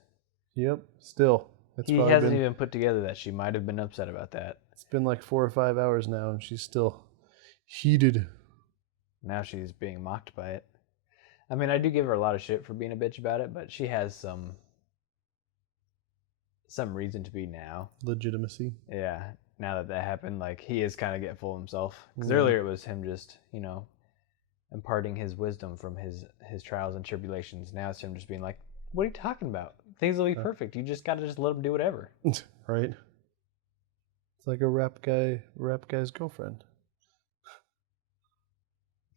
Yep. Still, He hasn't even put together that she might have been upset about that. It's been like 4 or 5 hours now, and she's still heated. Now she's being mocked by it. I mean, I do give her a lot of shit for being a bitch about it, but she has some reason to be now. Legitimacy. Yeah, now that happened, like he is kind of getting full of himself. Because Yeah. earlier it was him just, imparting his wisdom from his trials and tribulations. Now it's him just being like, "What are you talking about? Things will be perfect. You just gotta just let him do whatever." Right? It's like a rap guy's girlfriend.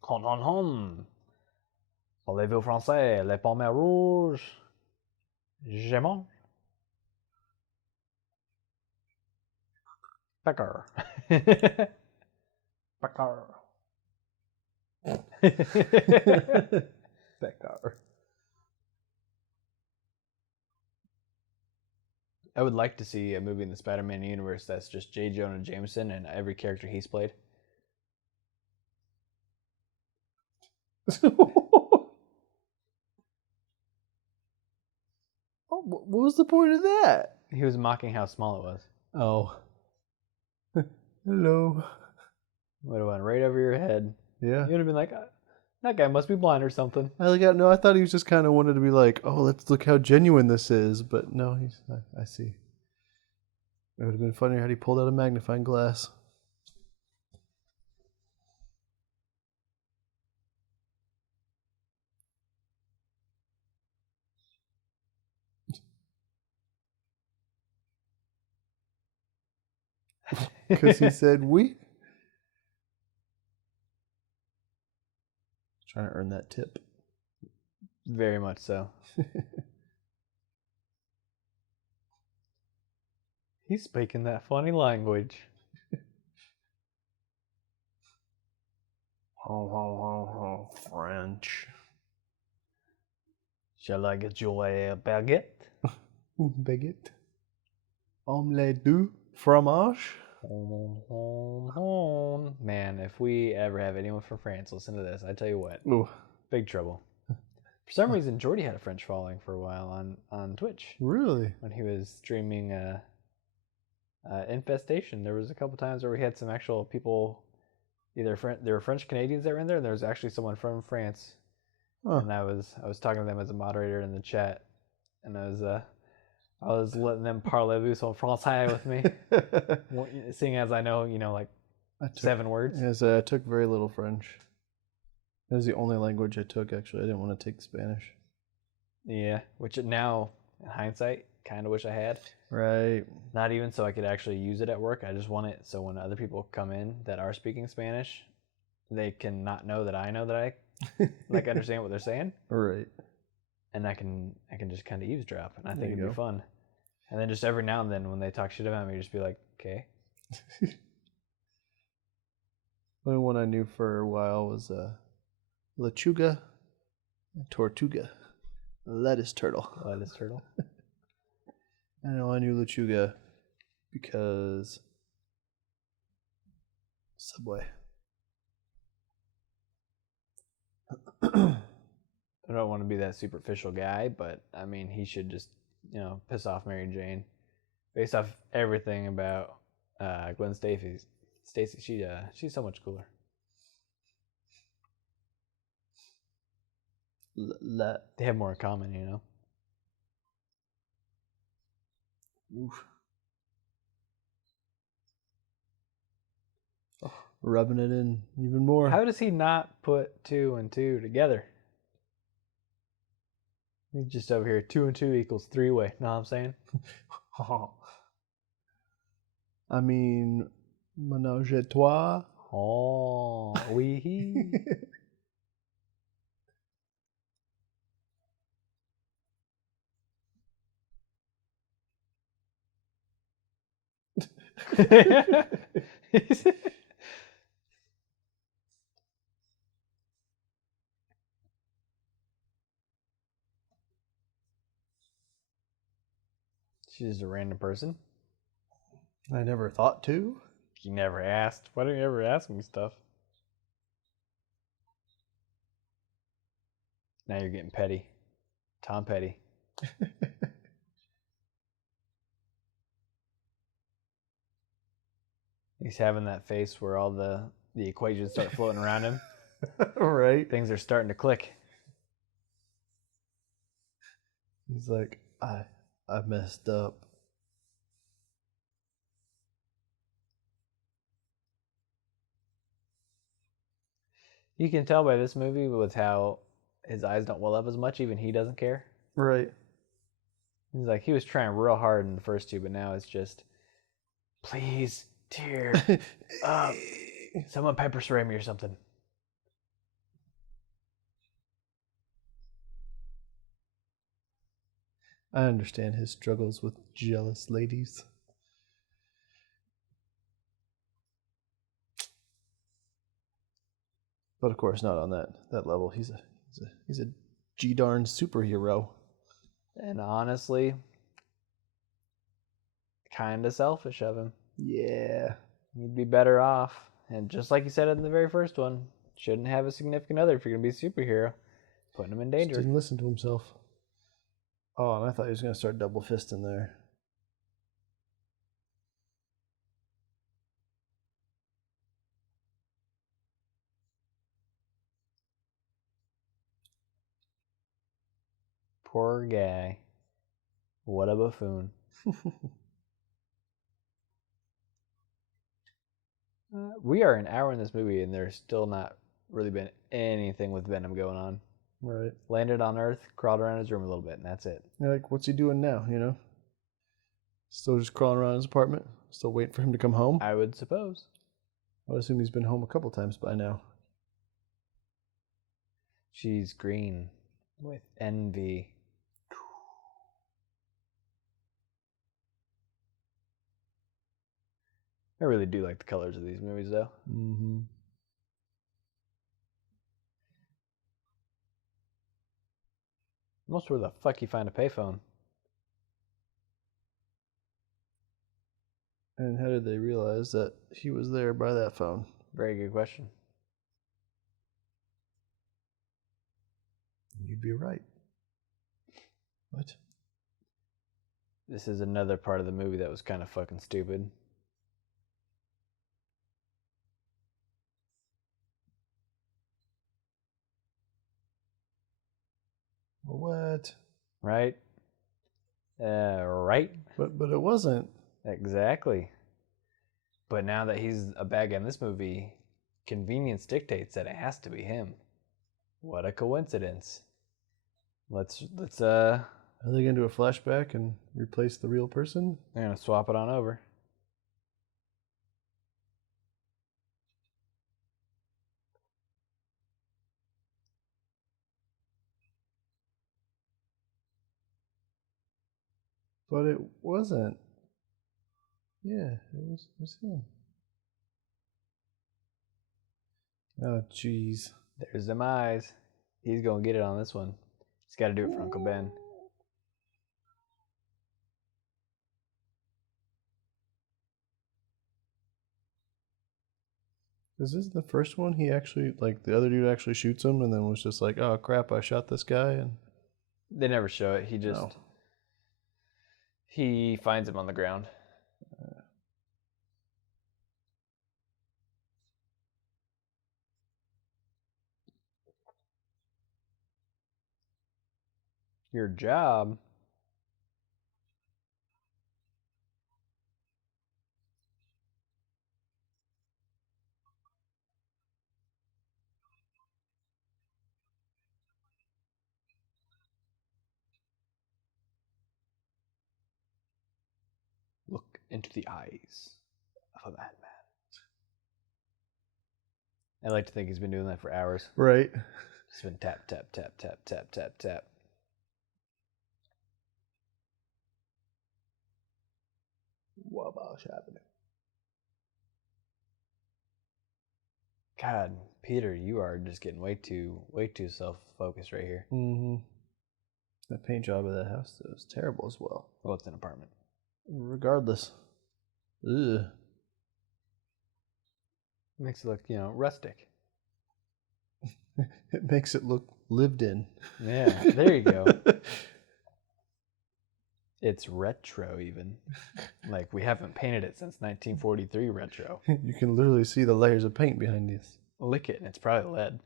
Hon hon hon. Parlez-vous français? Les pommes rouges. Je mange. Pecker. Pecker. Beckar. I would like to see a movie in the Spider-Man universe that's just J. Jonah Jameson and every character he's played. What was the point of that? He was mocking how small it was. Oh. Hello. Would have went right over your head. Yeah. You would have been like, that guy must be blind or something. I thought he was just kind of wanted to be like, oh, let's look how genuine this is. But no, I see. It would have been funnier had he pulled out a magnifying glass. Because he said, we. Trying to earn that tip. Very much so. He's speaking that funny language. French. Shall I get you a baguette? Baguette. Omelette du fromage. Man, if we ever have anyone from France listen to this, I tell you what. Ooh. Big trouble. For some reason, Jordy had a French following for a while on Twitch. Really? When he was streaming Infestation, there was a couple times where we had some actual people, there were French Canadians that were in there, and there was actually someone from France. Huh. And I was talking to them as a moderator in the chat, and I was letting them parlez-vous en français with me, seeing as I know, like 7 words. Yes, I took very little French. That was the only language I took, actually. I didn't want to take Spanish. Yeah, which now, in hindsight, kind of wish I had. Right. Not even so I could actually use it at work. I just want it so when other people come in that are speaking Spanish, they can not know that I know that I understand what they're saying. Right. And I can just kind of eavesdrop, and I think it'd be fun. And then just every now and then when they talk shit about me, just be like, okay. The only one I knew for a while was lechuga, tortuga, lettuce turtle. Lettuce turtle. I know I knew lechuga because Subway. I don't want to be that superficial guy, but I mean, he should just, piss off Mary Jane. Based off everything about Gwen Stacy, she's so much cooler. They have more in common, Oof. Oh, rubbing it in even more. How does he not put 2 and 2 together? He's just over here. 2 and 2 equals 3-way. Know what I'm saying? I mean, ménage à trois. Oh, oui. She's just a random person. I never thought to. You never asked. Why don't you ever ask me stuff? Now you're getting petty. Tom Petty. He's having that face where all the equations start floating around him. Right. Things are starting to click. He's like, I messed up. You can tell by this movie with how his eyes don't well up as much. Even he doesn't care. Right. He's like, he was trying real hard in the first 2, but now it's just, please, tear up. Someone pepper spray me or something. I understand his struggles with jealous ladies. But of course, not on that level. He's a G-darn superhero. And honestly, kind of selfish of him. Yeah. He'd be better off. And just like you said in the very first one, shouldn't have a significant other if you're going to be a superhero. Putting him in danger. Just didn't listen to himself. Oh, and I thought he was going to start double fisting there. Poor guy. What a buffoon. We are an hour in this movie, and there's still not really been anything with Venom going on. Right. Landed on Earth, crawled around his room a little bit, and that's it. You're like, what's he doing now, you know? Still just crawling around his apartment? Still waiting for him to come home? I would suppose. I would assume he's been home a couple times by now. She's green with envy. I really do like the colors of these movies, though. Mm-hmm. Most where the fuck you find a payphone? And how did they realize that he was there by that phone? Very good question. You'd be right. What? This is another part of the movie that was kind of fucking stupid. What? Right? Right? But it wasn't. Exactly. But now that he's a bad guy in this movie, convenience dictates that it has to be him. What a coincidence. Let's Are they gonna do a flashback and replace the real person? I'm gonna swap it on over. But it wasn't. Yeah, it was him. Oh, jeez. There's them eyes. He's gonna get it on this one. He's got to do it for Uncle Ben. Is this the first one? He actually, like, the other dude actually shoots him and then was just like, oh crap, I shot this guy? And They never show it. He just... No. He finds him on the ground. Your job? Look into the eyes of a madman. I like to think he's been doing that for hours. Right. Just been tap, tap, tap, tap, tap, tap, tap. Wabash happening. God, Peter, you are just getting way too self-focused right here. Mm-hmm. That paint job of that house was terrible as well. Well, it's an apartment. Regardless. Ugh. Makes it look, rustic. It makes it look lived in. Yeah, there you go. It's retro even. Like, we haven't painted it since 1943 retro. You can literally see the layers of paint behind this. Lick it and it's probably lead.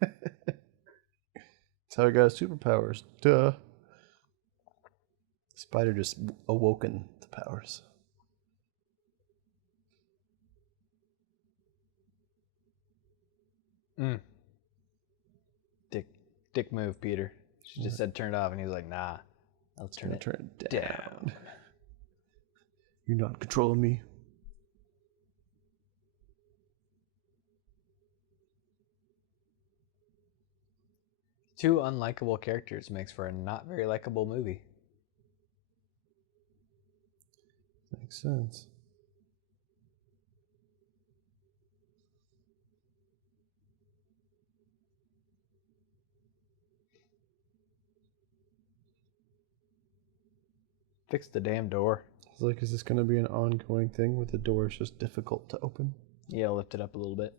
That's how he got his superpowers. Duh. Spider just awoken the powers. Dick move, Peter. She just said turn it off and he was like, nah. I'll turn it down. You're not controlling me. Two unlikable characters makes for a not very likable movie. Makes sense. Fix the damn door. It's like, is this going to be an ongoing thing with the doors just difficult to open? Yeah, lift it up a little bit.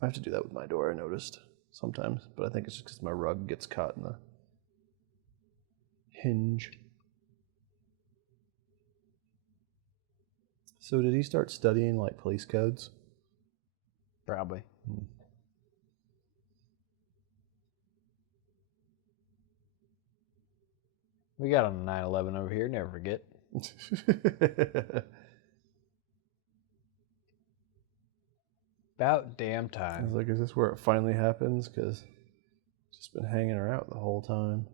I have to do that with my door, I noticed sometimes, but I think it's just because my rug gets caught in the hinge. So did he start studying like police codes? Probably. We got on 9/11 over here, never forget. About damn I time. was like, is this where it finally happens? Because it's just been hanging her out the whole time.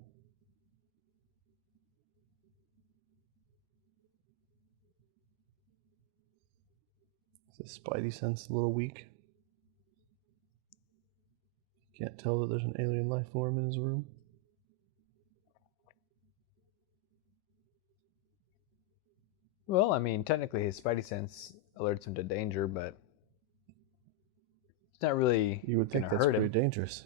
Is the Spidey sense a little weak? Can't tell that there's an alien life form in his room. Well, I mean, technically his spidey sense alerts him to danger, but it's not really You would think gonna that's hurt pretty him. dangerous.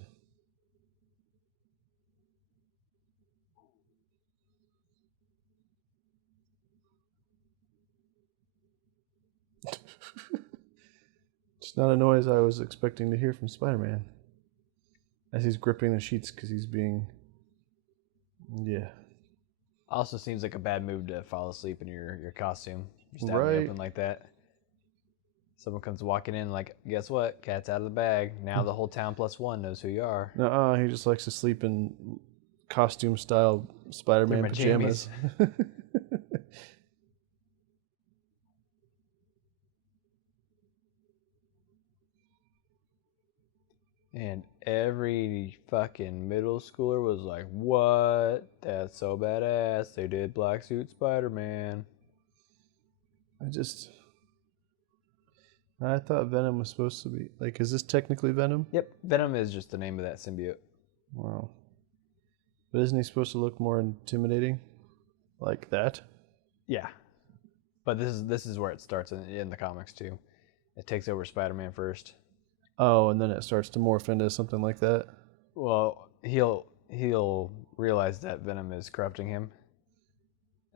It's not a noise I was expecting to hear from Spider-Man. As he's gripping the sheets because he's being... Yeah. Also seems like a bad move to fall asleep in your costume. Just out in Right. the open like that. Someone comes walking in like, guess what? Cat's out of the bag. Now the whole town plus one knows who you are. Nuh-uh, he just likes to sleep in costume-style Spider-Man Their pajamas. And every fucking middle schooler was like, what? That's so badass. They did Black Suit Spider-Man. I thought Venom was supposed to be... Like, is this technically Venom? Yep, Venom is just the name of that symbiote. Wow. But isn't he supposed to look more intimidating? Like that? Yeah. But this is where it starts in the comics too. It takes over Spider-Man first. Oh, and then it starts to morph into something like that? Well, he'll realize that Venom is corrupting him.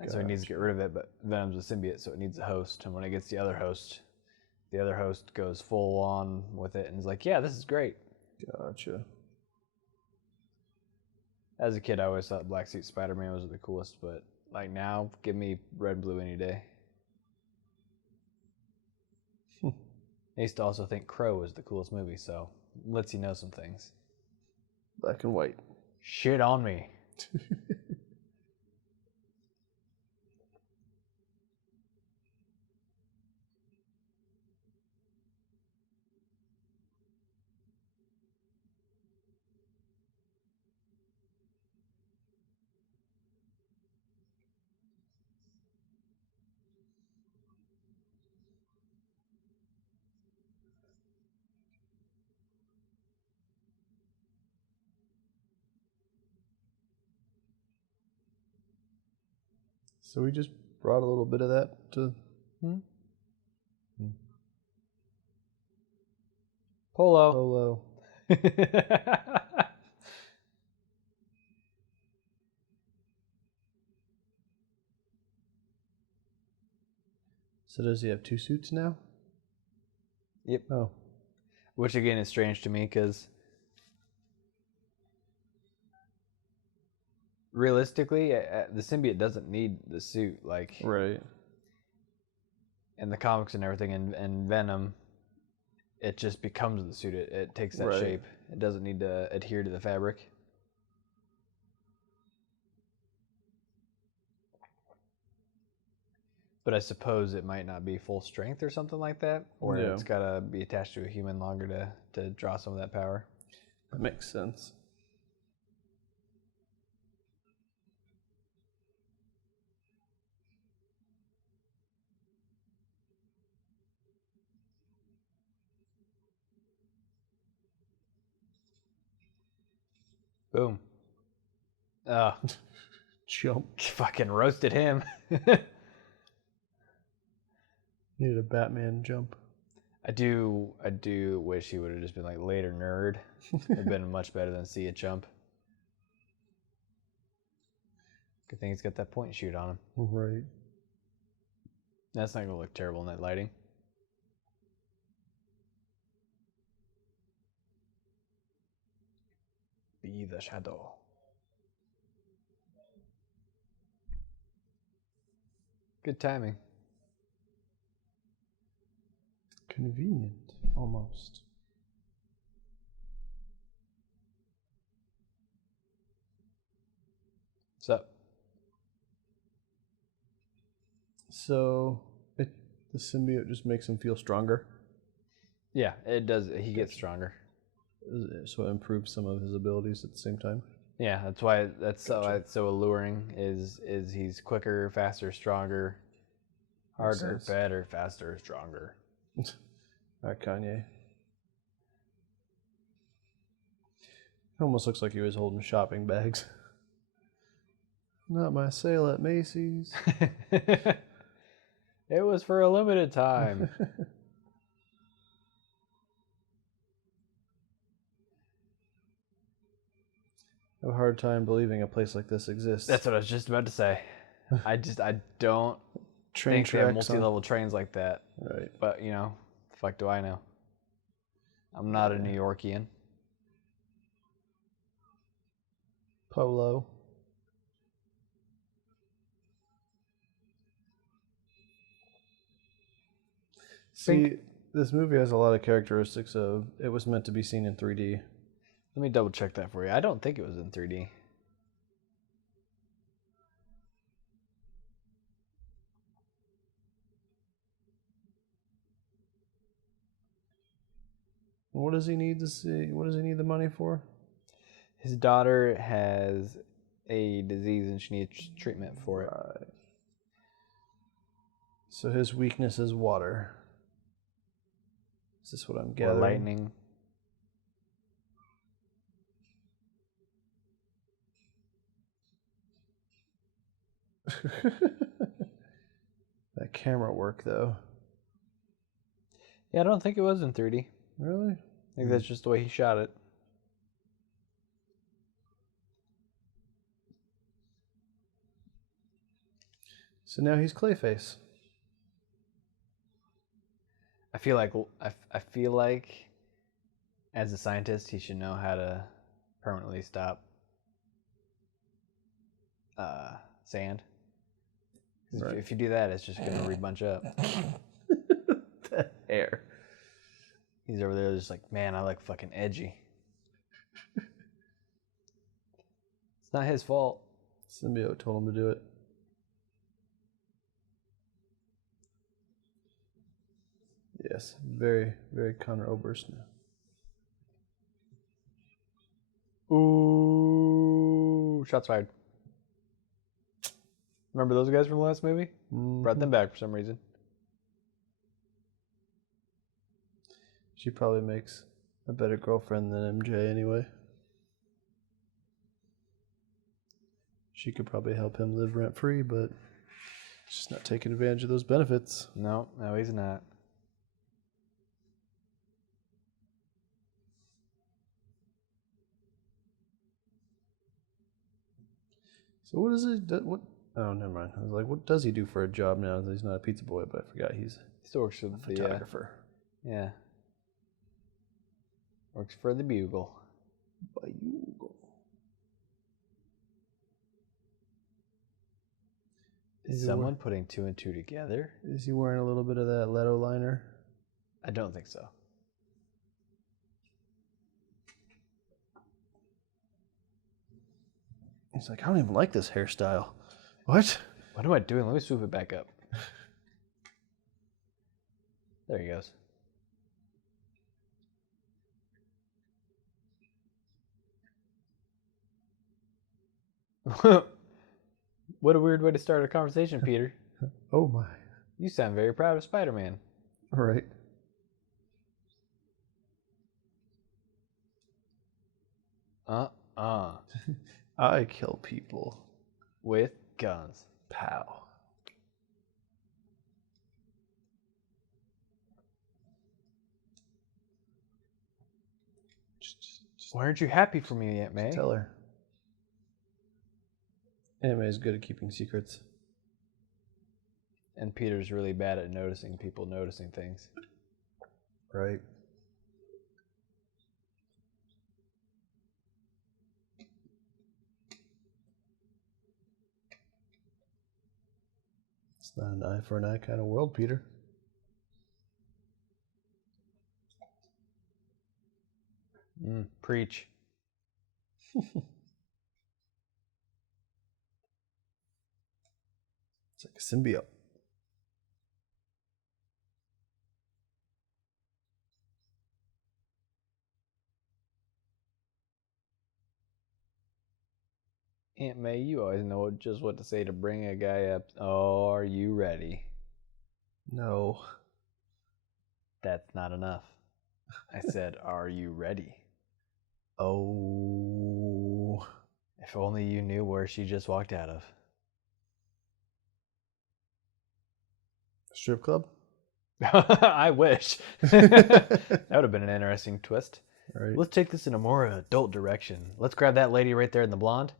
And so he needs to get rid of it, but Venom's a symbiote, so it needs a host. And when it gets the other host goes full on with it and is like, yeah, this is great. Gotcha. As a kid, I always thought Black Suit Spider-Man was the coolest, but like now, give me red and blue any day. I used to also think Crow was the coolest movie, so lets you know some things. Black and white. Shit on me. So we just brought a little bit of that to... Polo. Polo. So does he have two suits now? Yep. Oh. Which again is strange to me because realistically, the symbiote doesn't need the suit. Like Right. in the comics and everything, and Venom, it just becomes the suit. It takes that shape. It doesn't need to adhere to the fabric. But I suppose it might not be full strength or something like that, or it's got to be attached to a human longer to draw some of that power. That makes sense. Boom. Jump. Fucking roasted him. Needed a Batman jump. I do wish he would have just been like later nerd. It'd been much better than see a jump. Good thing he's got that point shoot on him. Right. That's not going to look terrible in that lighting. Be the shadow. Good timing. Convenient, almost. What's up? So, the symbiote just makes him feel stronger? Yeah, it does. He gets stronger. So it improves some of his abilities at the same time? Yeah, that's why why it's so alluring. Is he's quicker, faster, stronger, harder, better, faster, stronger. All right, Kanye. It almost looks like he was holding shopping bags. Not my sale at Macy's. It was for a limited time. I have a hard time believing a place like this exists. That's what I was just about to say. I don't think they have multi-level trains like that. Right. But, fuck do I know? I'm not a New Yorkian. Polo. See, this movie has a lot of characteristics of it was meant to be seen in 3D. Let me double check that for you. I don't think it was in 3D. What does he need to see? What does he need the money for? His daughter has a disease and she needs treatment for it. Right. So his weakness is water. Is this what I'm gathering? Or lightning. That camera work, though. Yeah, I don't think it was in 3D. Really? I think that's just the way he shot it. So now he's Clayface. I feel like as a scientist, he should know how to permanently stop sand. Right. If you do that, it's just going to rebunch up. The hair. He's over there just like, man, I like fucking edgy. It's not his fault. Symbiote told him to do it. Yes, very, very Connor Oberst now. Ooh, shots fired. Remember those guys from the last movie? Mm-hmm. Brought them back for some reason. She probably makes a better girlfriend than MJ anyway. She could probably help him live rent-free, but she's not taking advantage of those benefits. No, he's not. So what is it? What? Oh, never mind. I was like, what does he do for a job now? He's not a pizza boy, but I forgot he still works for the photographer. Yeah. Works for the Bugle. Bugle. Is someone putting 2 and 2 together? Is he wearing a little bit of that Leto liner? I don't think so. He's like, I don't even like this hairstyle. What? What am I doing? Let me swoop it back up. There he goes. What a weird way to start a conversation, Peter. Oh my. You sound very proud of Spider-Man. Right. I kill people. With guns. Pow. Why aren't you happy for me, Aunt May? Tell her. Aunt May is good at keeping secrets. And Peter's really bad at noticing people noticing things. Right. It's not an eye for an eye kind of world, Peter. Preach. It's like a symbiote. Aunt May, you always know just what to say to bring a guy up. Oh, are you ready? No. That's not enough. I said, are you ready? Oh. If only you knew where she just walked out of. Strip club? I wish. That would have been an interesting twist. Right. Let's take this in a more adult direction. Let's grab that lady right there in the blonde.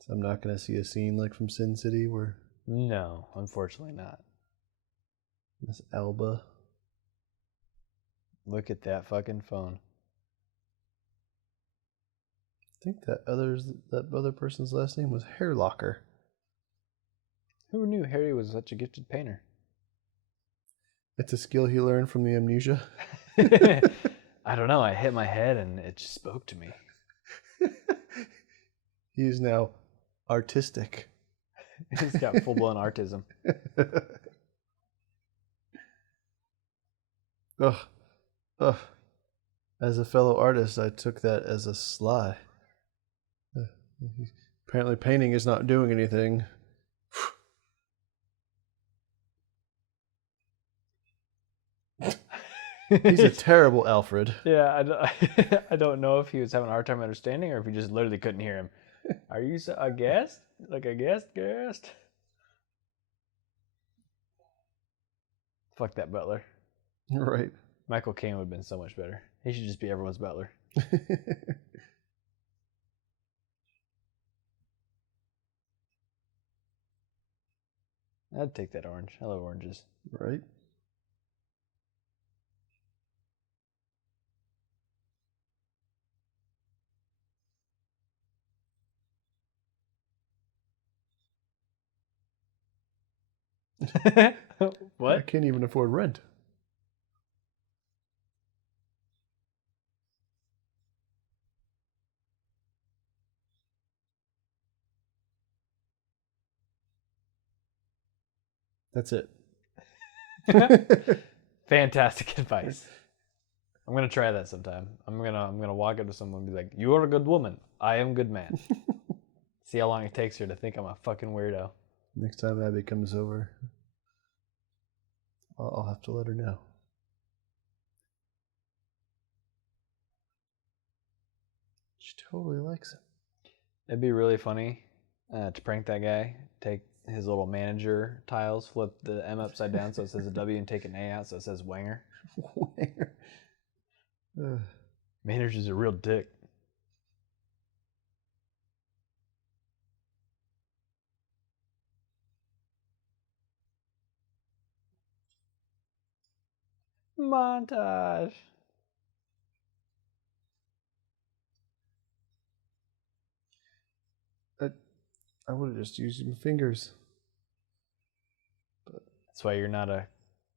So I'm not going to see a scene like from Sin City where... No, unfortunately not. Miss Alba. Look at that fucking phone. I think that other person's last name was Hairlocker. Who knew Harry was such a gifted painter? It's a skill he learned from the amnesia. I don't know. I hit my head and it just spoke to me. He's now artistic. He's got full-blown autism. Ugh. As a fellow artist, I took that as a sly. Apparently painting is not doing anything. He's a terrible Alfred. Yeah, I don't know if he was having a hard time understanding or if he just literally couldn't hear him. Are you a guest? Like a guest? Fuck that butler. Right. Michael Caine would have been so much better. He should just be everyone's butler. I'd take that orange. I love oranges. Right. What? I can't even afford rent. That's it. Fantastic advice. I'm gonna try that sometime. I'm gonna walk up to someone and be like, "You are a good woman. I am a good man." See how long it takes her to think I'm a fucking weirdo. Next time Abby comes over, I'll have to let her know. She totally likes it. It'd be really funny to prank that guy. Take his little manager tiles, flip the M upside down so it says a W, and take an A out so it says Wanger. Wanger. Manager's a real dick. Montage. I would have just used my fingers. But that's why you're not a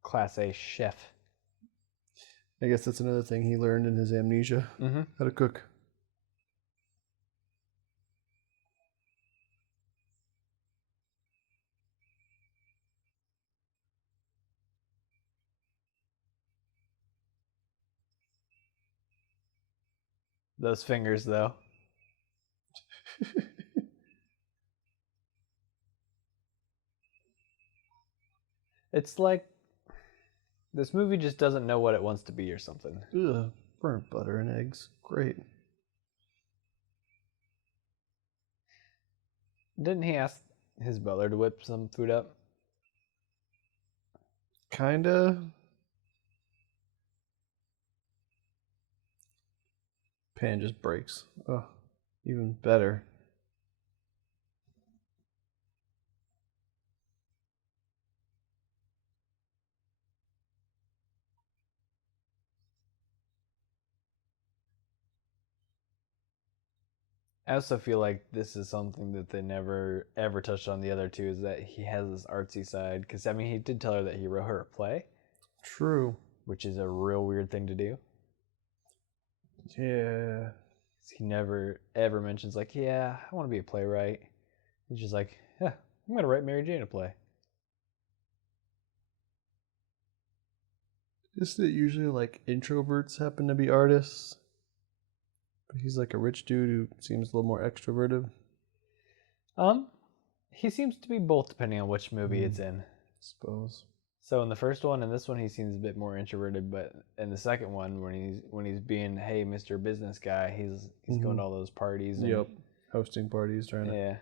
Class A chef. I guess that's another thing he learned in his amnesia. Mm-hmm. How to cook. Those fingers, though. It's like this movie just doesn't know what it wants to be or something. Ugh, burnt butter and eggs. Great. Didn't he ask his butler to whip some food up? Kinda. Pan just breaks. Oh. Even better. I also feel like this is something that they never ever touched on the other two, is that he has this artsy side. Because, I mean, he did tell her that he wrote her a play. True. Which is a real weird thing to do. Yeah. He never ever mentions, like, yeah, I want to be a playwright. He's just like, yeah, I'm going to write Mary Jane a play. Isn't it usually like introverts happen to be artists? But he's like a rich dude who seems a little more extroverted. He seems to be both, depending on which movie it's in. I suppose. So in the first one and this one, he seems a bit more introverted, but in the second one, when he's being, hey, Mr. Business Guy, he's going to all those parties. And, hosting parties, trying to. Yeah.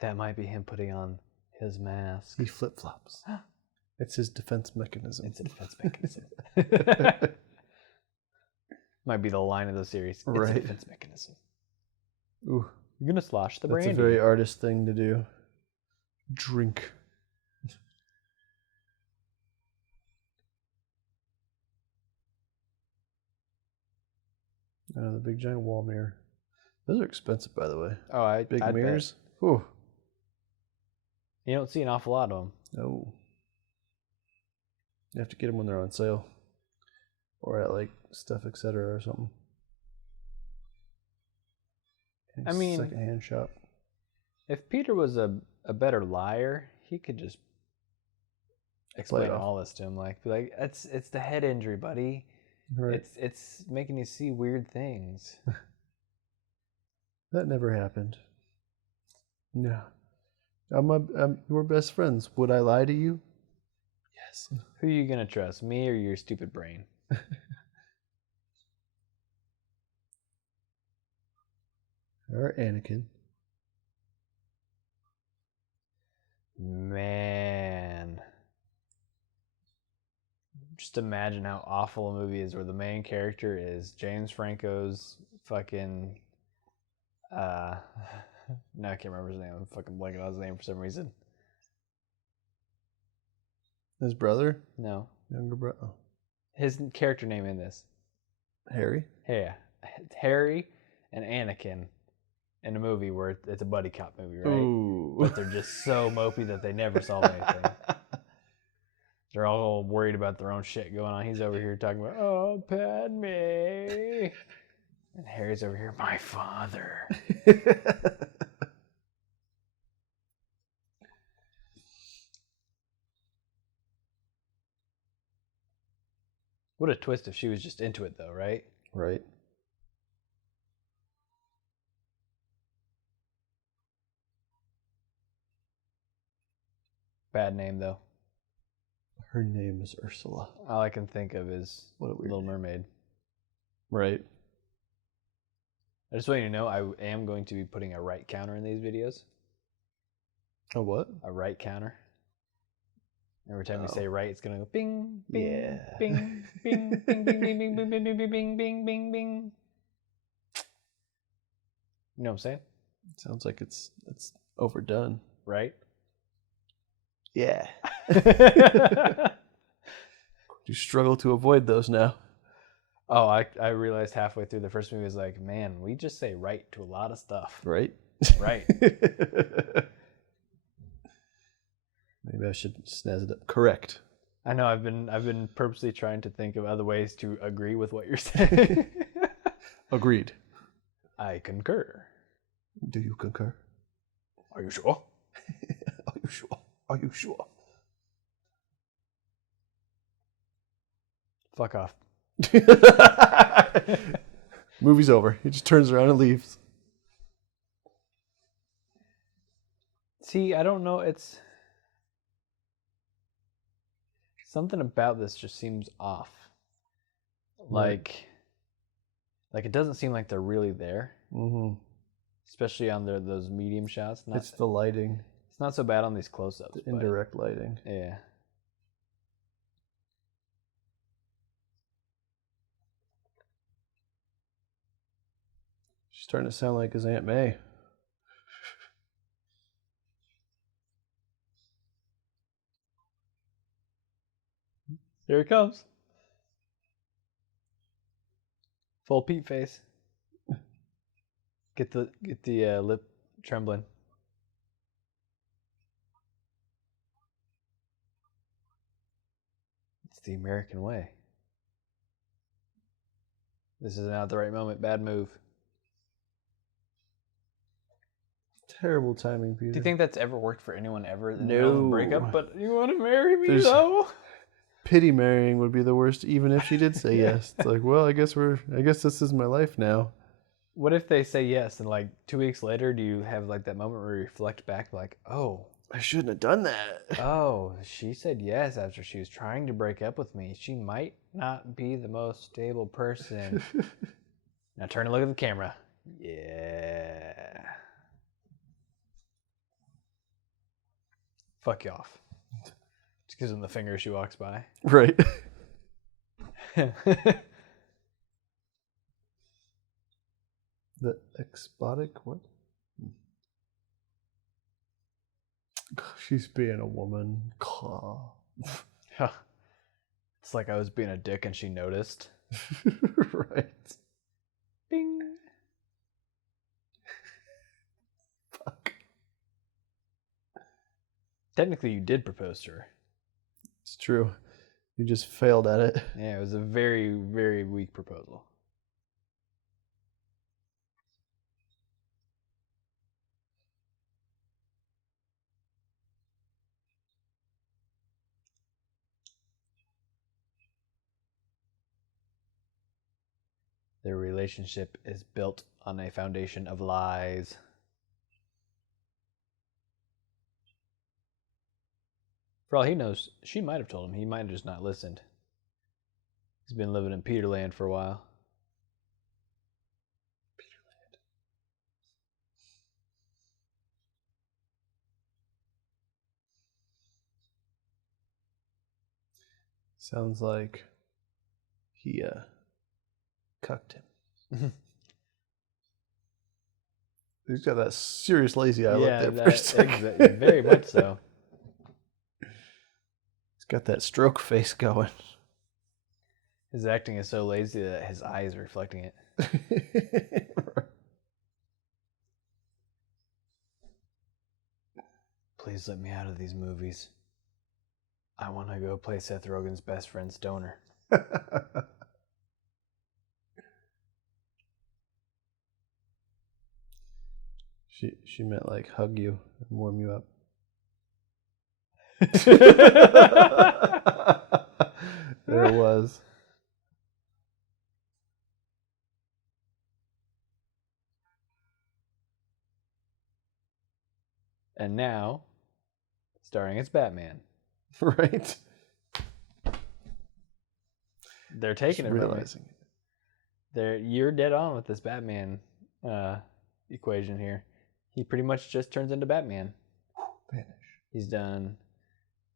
That might be him putting on his mask. He flip flops. It's his defense mechanism. It's a defense mechanism. Might be the line of the series. It's a defense mechanism. Ooh. You're going to slosh the brandy. That's a very artist thing to do. Drink. The big giant wall mirror. Those are expensive, by the way. Oh, big mirrors. Ooh. You don't see an awful lot of them. No. You have to get them when they're on sale, or at like Stuff Etc. or something. I mean, secondhand shop. If Peter was a better liar, he could just explain all this to him. Like, be like, it's the head injury, buddy. Right. It's making you see weird things. That never happened. No. We're best friends. Would I lie to you? Yes. Who are you gonna trust, me or your stupid brain? Or Anakin. Man. Just imagine how awful a movie is where the main character is James Franco's fucking no, I can't remember his name. I'm fucking blanking on his name for some reason. His brother? No. Younger brother. Oh. His character name in this. Harry? Yeah. Harry and Anakin in a movie where it's a buddy cop movie, right? Ooh. But they're just so mopey that they never solve anything. They're all worried about their own shit going on. He's over here talking about, oh, Padme. And Harry's over here, my father. What a twist if she was just into it, though, right? Right. Bad name, though. Her name is Ursula. All I can think of is what a weird Little name. Mermaid. Right. I just want you to know I am going to be putting a right counter in these videos. A what? A right counter. Every time we say right, it's going to go bing, bing, yeah. bing, bing, bing, bing, bing, bing, bing, bing, bing, bing, bing, bing, bing. You know what I'm saying? Sounds like it's overdone. Right? Yeah. You struggle to avoid those now. Oh, I realized halfway through the first movie, I was like, man, we just say right to a lot of stuff. Right? Right. Maybe I should snazz it up. Correct. I know I've been purposely trying to think of other ways to agree with what you're saying. Agreed. I concur. Do you concur? Are you sure? Are you sure? Are you sure? Fuck off. Movie's over. He just turns around and leaves. See, I don't know. It's something about this just seems off. Like it doesn't seem like they're really there. Mm-hmm. Especially on those medium shots. It's the lighting. It's not so bad on these close-ups. The indirect lighting. Yeah. She's starting to sound like his Aunt May. Here it comes. Full Pete face. Get the lip trembling. It's the American way. This is not the right moment. Bad move. Terrible timing, Peter. Do you think that's ever worked for anyone ever? In the No. middle of a breakup, but you want to marry me though? Pity marrying would be the worst, even if she did say yes. It's like, well, I guess this is my life now. What if they say yes, and like 2 weeks later, do you have like that moment where you reflect back, like, oh, I shouldn't have done that. Oh, she said yes after she was trying to break up with me. She might not be the most stable person. Now turn and look at the camera. Yeah. Fuck you off. Just gives him the finger as she walks by. Right. The exotic what? She's being a woman. It's like I was being a dick and she noticed. Right. Bing. Fuck. Technically, you did propose to her. It's true. You just failed at it. Yeah, it was a very, very weak proposal. Their relationship is built on a foundation of lies. For all he knows, she might have told him. He might have just not listened. He's been living in Peterland for a while. Peterland. Sounds like he cucked him. He's got that serious lazy eye look there for a second. Very much so. He's got that stroke face going. His acting is so lazy that his eye is reflecting it. Please let me out of these movies. I want to go play Seth Rogen's best friend Stoner. She meant like hug you and warm you up. There it was. And now, starring as Batman. Right. They're taking Just it realizing it. You're dead on with this Batman equation here. He pretty much just turns into Batman. Vanish. He's done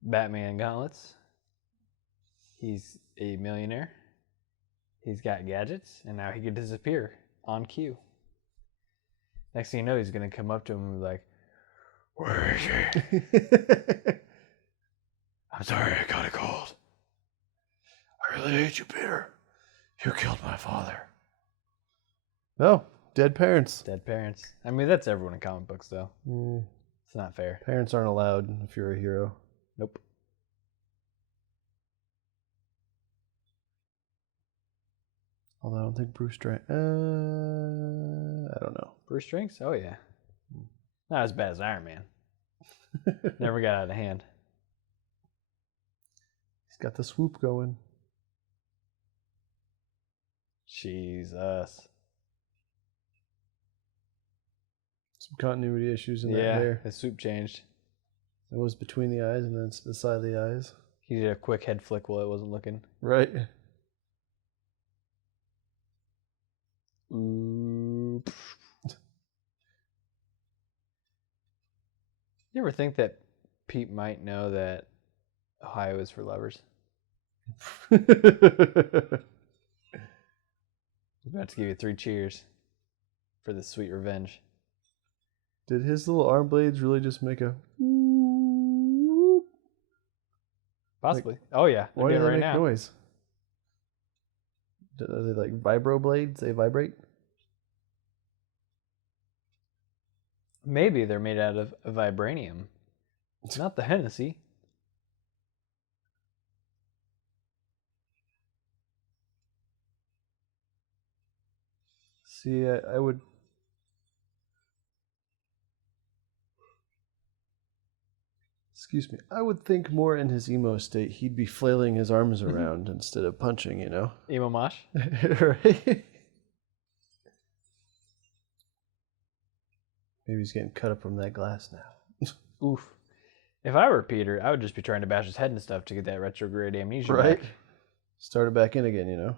Batman gauntlets. He's a millionaire. He's got gadgets, and now he can disappear on cue. Next thing you know, he's going to come up to him and be like, "Where is he? I'm sorry, I caught a cold. I really hate you, Peter. You killed my father." No, dead parents. Dead parents. I mean, that's everyone in comic books, though. It's not fair. Parents aren't allowed if you're a hero. Nope. Although I don't think Bruce drank. I don't know. Bruce drinks? Oh, yeah. Not as bad as Iron Man. Never got out of hand. He's got the swoop going. Jesus. Some continuity issues in that Yeah, hair. his swoop changed. It was between the eyes and then it's the side of the eyes. He did a quick head flick while it wasn't looking. Right. Oops. You ever think that Pete might know that Ohio is for lovers? He's about to give you 3 cheers for this sweet revenge. Did his little arm blades really just make a... Possibly. Oh yeah, they're Why do doing they it right make now. noise? Are they like vibro blades? They vibrate? Maybe they're made out of vibranium. Not the Hennessy. See, I would... Excuse me. I would think more in his emo state, he'd be flailing his arms around instead of punching, you know? Emo mosh. Right? Maybe he's getting cut up from that glass now. Oof. If I were Peter, I would just be trying to bash his head and stuff to get that retrograde amnesia Right? back. Start it back in again, you know?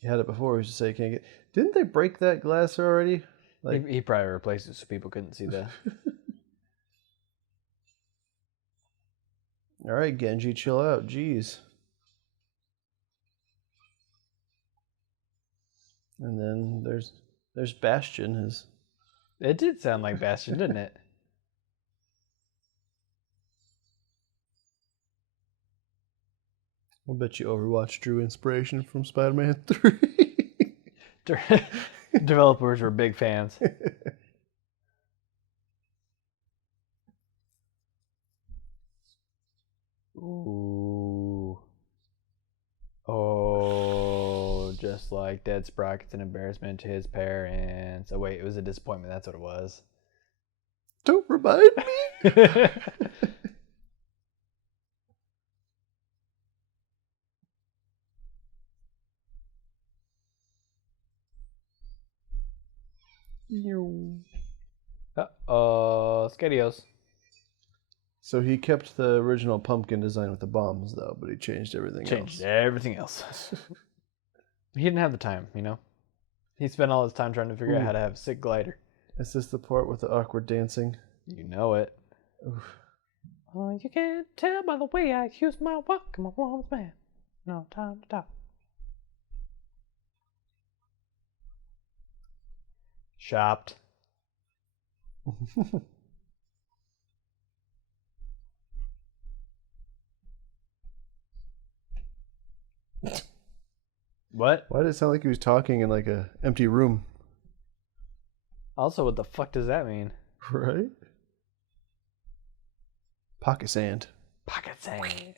He had it before, he used to say, can't get... Didn't they break that glass already? Like... He probably replaced it so people couldn't see that. All right, Genji, chill out. Jeez. And then there's Bastion. It did sound like Bastion, didn't it? I'll bet you Overwatch drew inspiration from Spider-Man 3. Developers were big fans. Ooh. Oh, just like Dead Sprocket's an embarrassment to his parents. Oh wait, it was a disappointment. That's what it was. Don't remind me. Skadios. So he kept the original pumpkin design with the bombs, though, but he changed everything Changed else. everything else. He didn't have the time, you know? He spent all his time trying to figure out how to have a sick glider. Is this the part with the awkward dancing? You know it. Oh, you can't tell by the way I use my walk. I'm a woman's man. No time to talk. Shopped. What? Why did it sound like he was talking in like a empty room? Also, what the fuck does that mean? Right? Pocket sand. Pocket sand.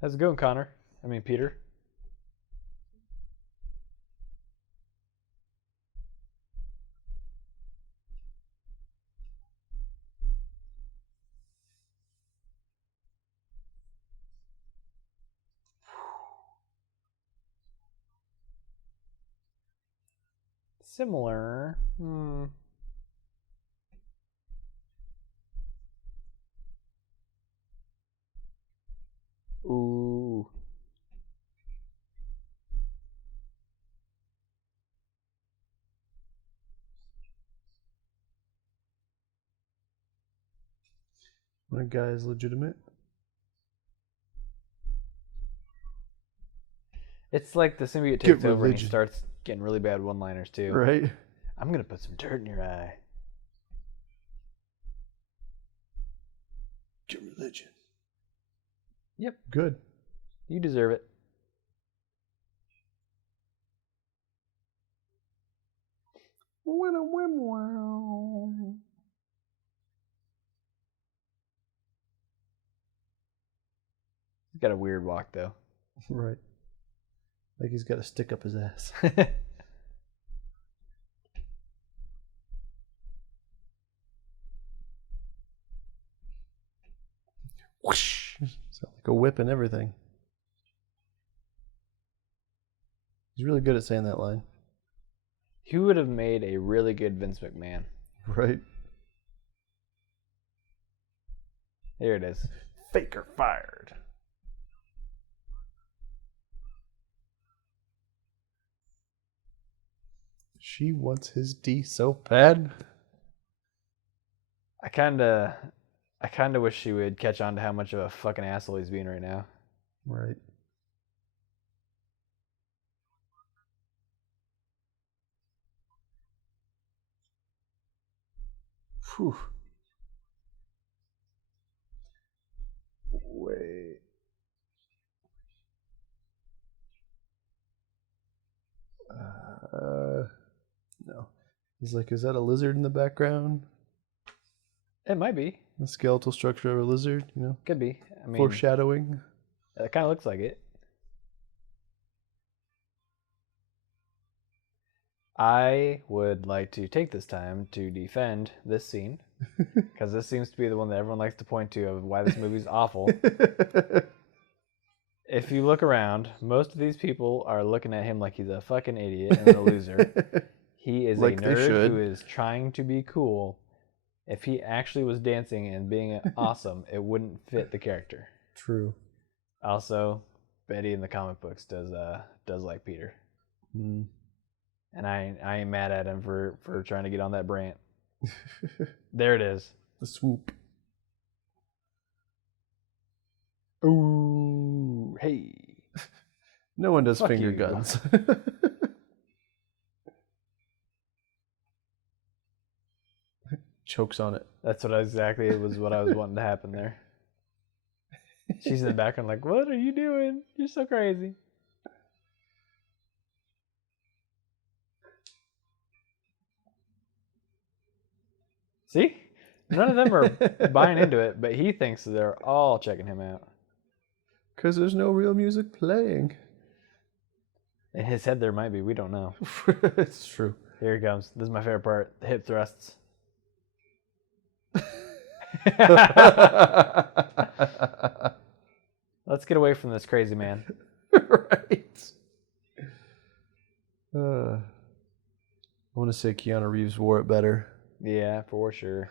How's it going, Connor? I mean, Peter. Similar. Ooh. One guy is legitimate. It's like the symbiote takes over and he starts getting really bad one-liners too. Right? I'm gonna put some dirt in your eye. Get religion. Yep. Good. You deserve it. He's got a weird walk though. Right. Like he's got a stick up his ass. Whoosh! Sounds like a whip and everything. He's really good at saying that line. He would have made a really good Vince McMahon. Right? Here it is. Faker fired. She wants his D so bad. I kinda wish she would catch on to how much of a fucking asshole he's being right now. Right. Whew. Wait. No. He's like, is that a lizard in the background? It might be. The skeletal structure of a lizard, you know? Could be. I mean, Foreshadowing. it kind of looks like it. I would like to take this time to defend this scene because this seems to be the one that everyone likes to point to of why this movie's awful. If you look around, most of these people are looking at him like he's a fucking idiot and a loser. He is like a nerd who is trying to be cool. If he actually was dancing and being awesome, it wouldn't fit the character. True. Also, Betty in the comic books does like Peter. Mm. And I ain't mad at him for trying to get on that brand. There it is. The swoop. Ooh, hey. No one does Fuck finger you. guns. Chokes on it. That's what exactly was what I was wanting to happen there. She's in the background like, what are you doing? You're so crazy. See? None of them are buying into it, but he thinks they're all checking him out. Because there's no real music playing. In his head there might be, we don't know. It's true. Here he comes. This is my favorite part, the hip thrusts. Let's get away from this crazy man. Right. I want to say Keanu Reeves wore it better. Yeah, for sure.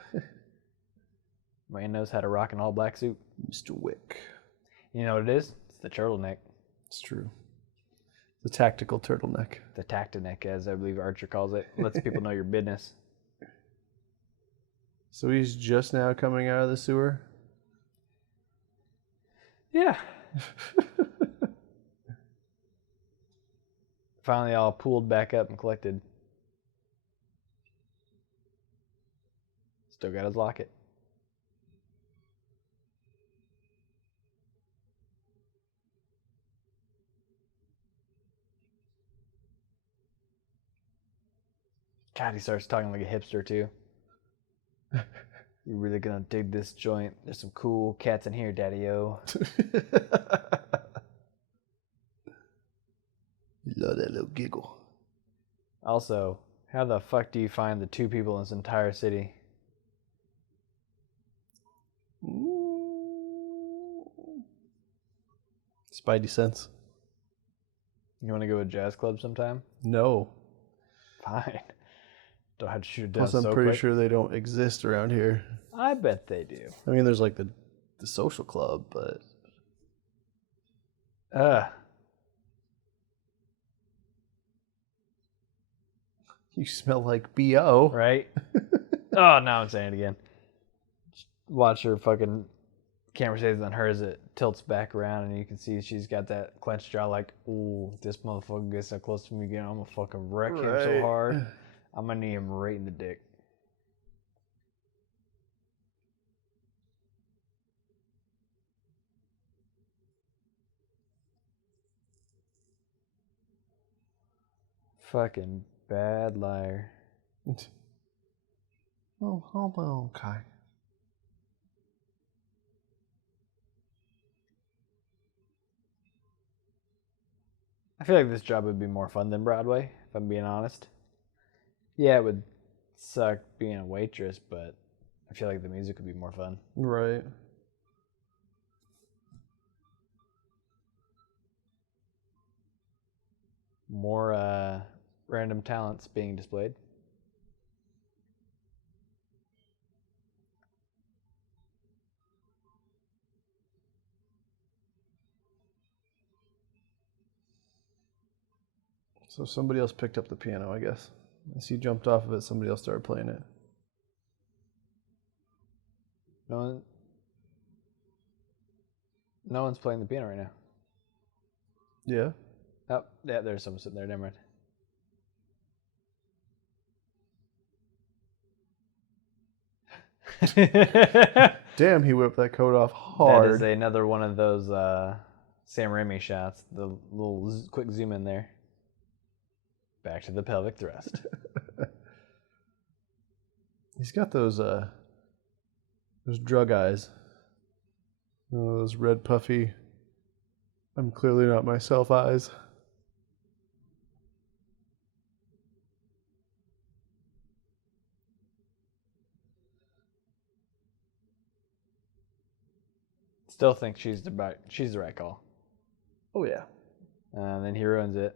Man knows how to rock an all-black suit. Mr. Wick. You know what it is? It's the turtleneck. It's true. The tactical turtleneck. The tactineck, as I believe Archer calls it. Lets people know your business. So he's just now coming out of the sewer? Yeah. Finally all pulled back up and collected. Still got his locket. God, he starts talking like a hipster too. You really gonna dig this joint? There's some cool cats in here, Daddy-O. You love that little giggle. Also, how the fuck do you find the two people in this entire city? Spidey sense. You want to go to a jazz club sometime? No. Fine. Don't have to shoot it down Plus, I'm so pretty quick. sure they don't exist around here. I bet they do. I mean, there's like the social club, but... You smell like B.O. Right? Oh, now I'm saying it again. Watch her fucking camera stays on her as it tilts back around, and you can see she's got that clenched jaw like, ooh, this motherfucker gets so close to me again, I'm gonna fucking wreck him so hard. I'm gonna knee him right in the dick. Fucking bad liar. Oh, okay. I feel like this job would be more fun than Broadway, if I'm being honest. Yeah, it would suck being a waitress, but I feel like the music would be more fun. Right. More random talents being displayed. So somebody else picked up the piano, I guess. As he jumped off of it, somebody else started playing it. No one's playing the piano right now. Yeah. Oh, yeah, there's someone sitting there. Never mind. Damn, he whipped that coat off hard. That is another one of those Sam Raimi shots. The little quick zoom in there. Back to the pelvic thrust. He's got those drug eyes. Those red puffy, I'm clearly not myself eyes. Still think she's the right call. Oh yeah. And then he ruins it.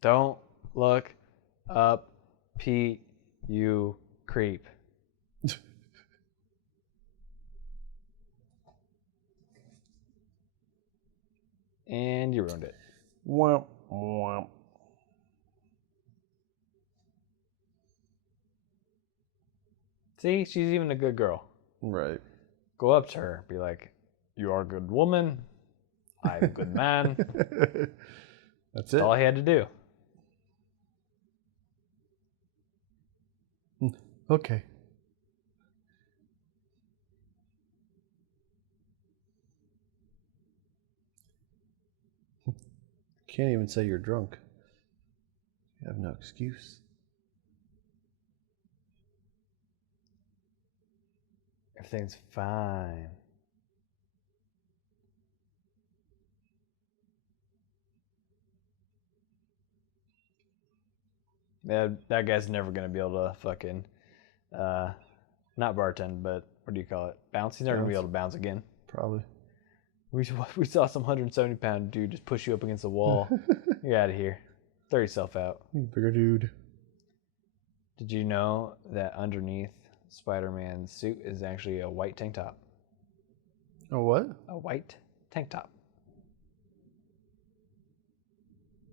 Don't look up, Pete, you creep. And you ruined it. Womp, womp. See, she's even a good girl. Right. Go up to her, be like, you are a good woman. I'm a good man. That's it. All he had to do. Okay. Can't even say you're drunk. You have no excuse. Everything's fine. That guy's never going to be able to fucking, not bartend, but what do you call it? Bounce? He's never going to be able to bounce again. Probably. We saw some 170-pound dude just push you up against the wall. You're out of here. Throw yourself out. You bigger dude. Did you know that underneath Spider-Man's suit is actually a white tank top? Oh, what? A white tank top.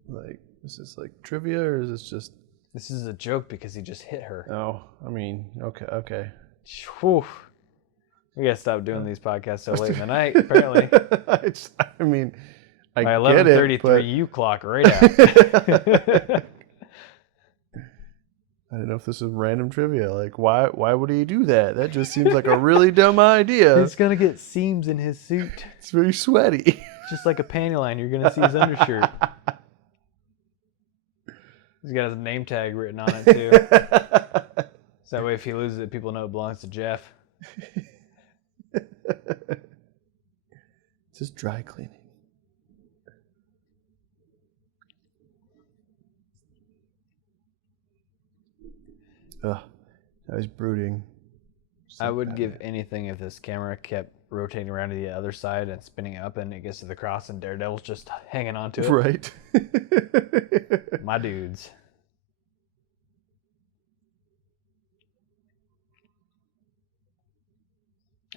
Like, is this like trivia or is this just... This is a joke because he just hit her. Oh, I mean, okay. Whew. We gotta stop doing these podcasts so late in the night, apparently. I mean, I by get it, 11:33, but... you clock right out. I don't know if this is random trivia. Like, why would he do that? That just seems like a really dumb idea. He's gonna get seams in his suit. It's very sweaty. It's just like a panty line. You're gonna see his undershirt. He's got his name tag written on it too. So that way, if he loses it, people know it belongs to Jeff. It's just dry cleaning. Ugh, that was brooding. I would give anything if this camera kept rotating around to the other side and spinning up, and it gets to the cross, and Daredevil's just hanging on to it. Right. My dudes.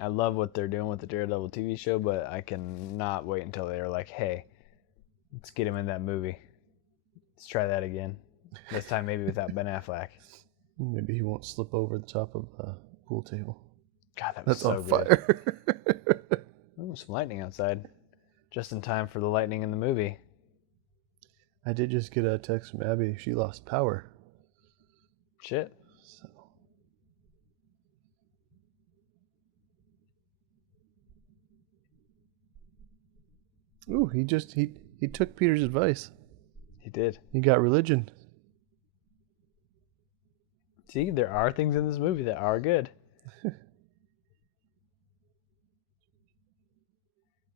I love what they're doing with the Daredevil TV show, but I cannot wait until they're like, hey, let's get him in that movie. Let's try that again. This time maybe without Ben Affleck. Maybe he won't slip over the top of the pool table. God, that was That's so on good. fire. Ooh, some lightning outside. Just in time for the lightning in the movie. I did just get a text from Abby. She lost power. Shit. So. Ooh, he took Peter's advice. He did. He got religion. See, there are things in this movie that are good.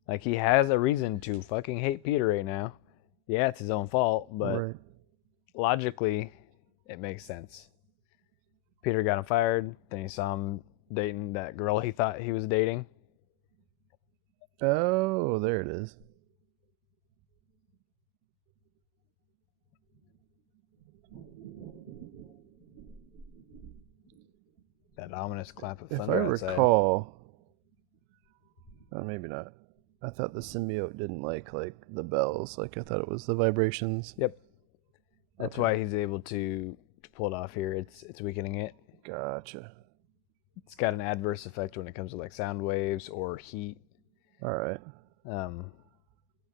Like, he has a reason to fucking hate Peter right now. Yeah, it's his own fault, but logically, it makes sense. Peter got him fired, then he saw him dating that girl he thought he was dating. Oh, there it is. That ominous clap of If thunder I outside. recall, maybe not. I thought the symbiote didn't like the bells. Like I thought it was the vibrations. Yep. That's why he's able to pull it off here. It's weakening it. Gotcha. It's got an adverse effect when it comes to like sound waves or heat. All right.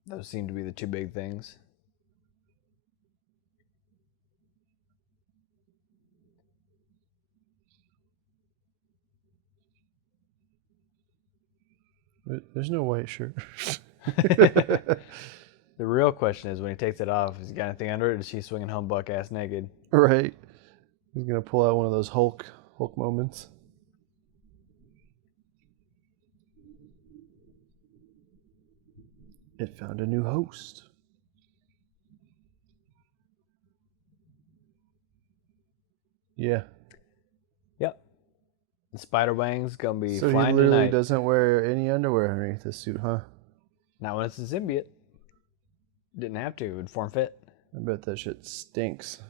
Those seem to be the two big things. There's no white shirt. The real question is when he takes it off, has he got anything under it, or is he swinging home buck ass naked? Right. He's gonna pull out one of those Hulk moments. It found a new host. Yeah. Yep. The spider wang's gonna be So flying he literally tonight. doesn't wear any underwear underneath this suit, huh? Not when it's a symbiote. Didn't have to. It would form fit. I bet that shit stinks.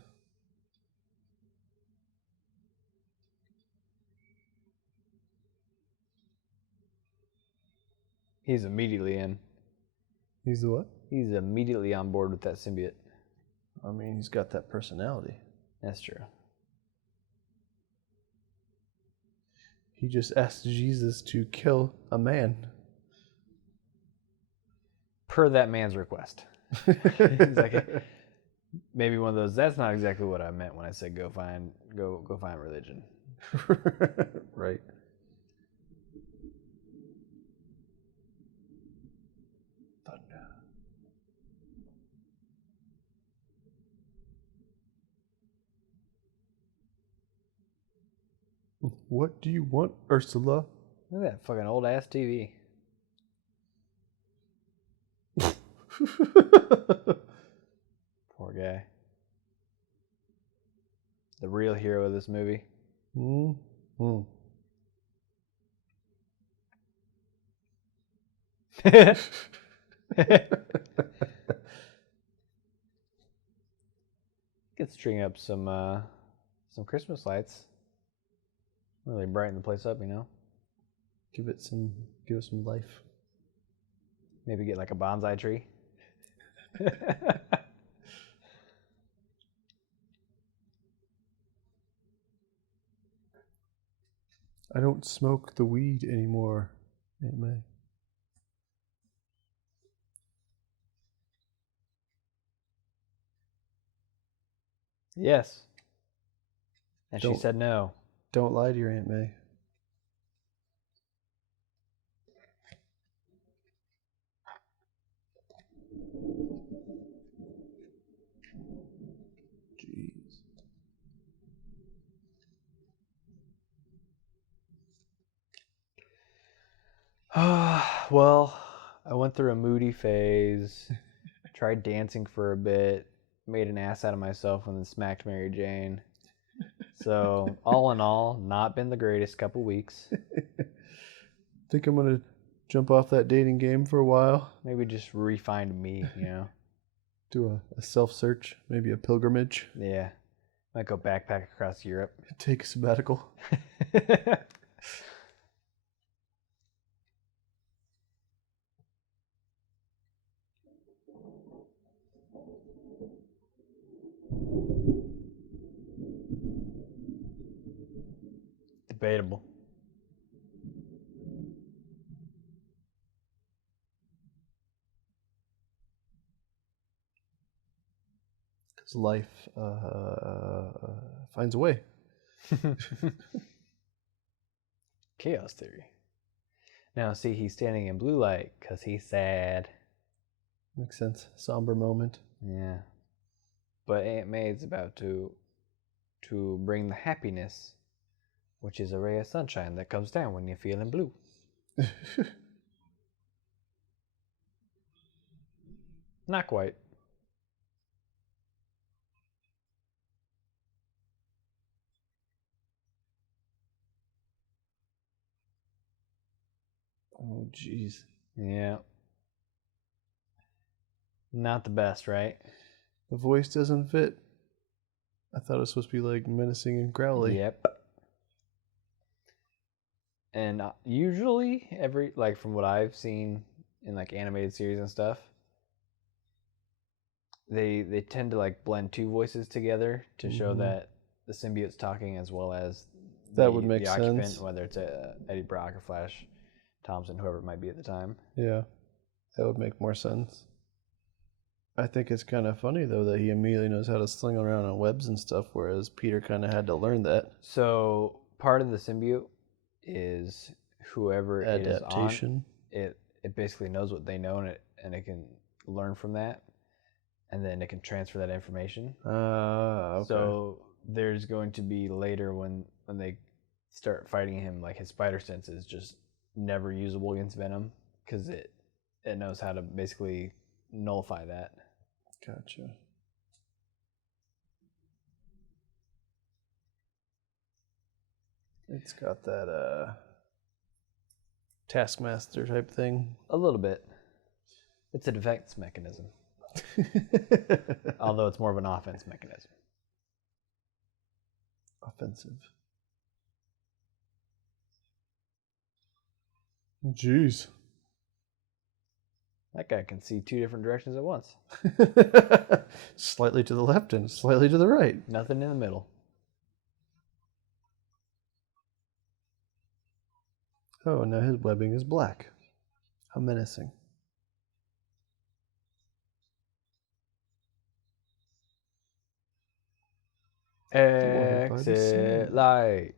He's immediately in. He's the what? He's immediately on board with that symbiote. I mean, he's got that personality. That's true. He just asked Jesus to kill a man. Per that man's request. He's like, maybe one of those. That's not exactly what I meant when I said go find religion. Right. Thunder. What do you want, Ursula? Look at that fucking old ass TV. Poor guy. The real hero of this movie. Mm-hmm. Could string up some Christmas lights. Really brighten the place up, you know. Give it some life. Maybe get like a bonsai tree. I don't smoke the weed anymore, Aunt May. Yes. And she Don't- said no. Don't lie to your Aunt May. Jeez. Well, I went through a moody phase, tried dancing for a bit, made an ass out of myself and then smacked Mary Jane. So, all in all, not been the greatest couple weeks. Think I'm gonna jump off that dating game for a while. Maybe just refined me, you know? Do a self-search, maybe a pilgrimage. Yeah. Might go backpack across Europe. Take a sabbatical. Debatable. Because life finds a way. Chaos theory. Now, see, he's standing in blue light because he's sad. Makes sense. Somber moment. Yeah. But Aunt May's about to bring the happiness, which is a ray of sunshine that comes down when you're feeling blue. Not quite. Oh, jeez. Yeah. Not the best, right? The voice doesn't fit. I thought it was supposed to be like menacing and growly. Yep. And usually, from what I've seen in like animated series and stuff, they tend to like blend two voices together to show that the symbiote's talking as well as that would make the occupant, sense. whether it's Eddie Brock or Flash Thompson, whoever it might be at the time. Yeah, that would make more sense. I think it's kind of funny though that he immediately knows how to sling around on webs and stuff, whereas Peter kind of had to learn that. So part of the symbiote is whoever Adaptation. it basically knows what they know, and it can learn from that, and then it can transfer that information. Okay. So there's going to be later when they start fighting him, like his spider sense is just never usable against Venom because it knows how to basically nullify that. Gotcha. It's got that Taskmaster type thing. A little bit. It's a defense mechanism. Although it's more of an offense mechanism. Offensive. Jeez. That guy can see 2 different directions at once. Slightly to the left and slightly to the right. Nothing in the middle. Oh, now his webbing is black. How menacing. Exit light.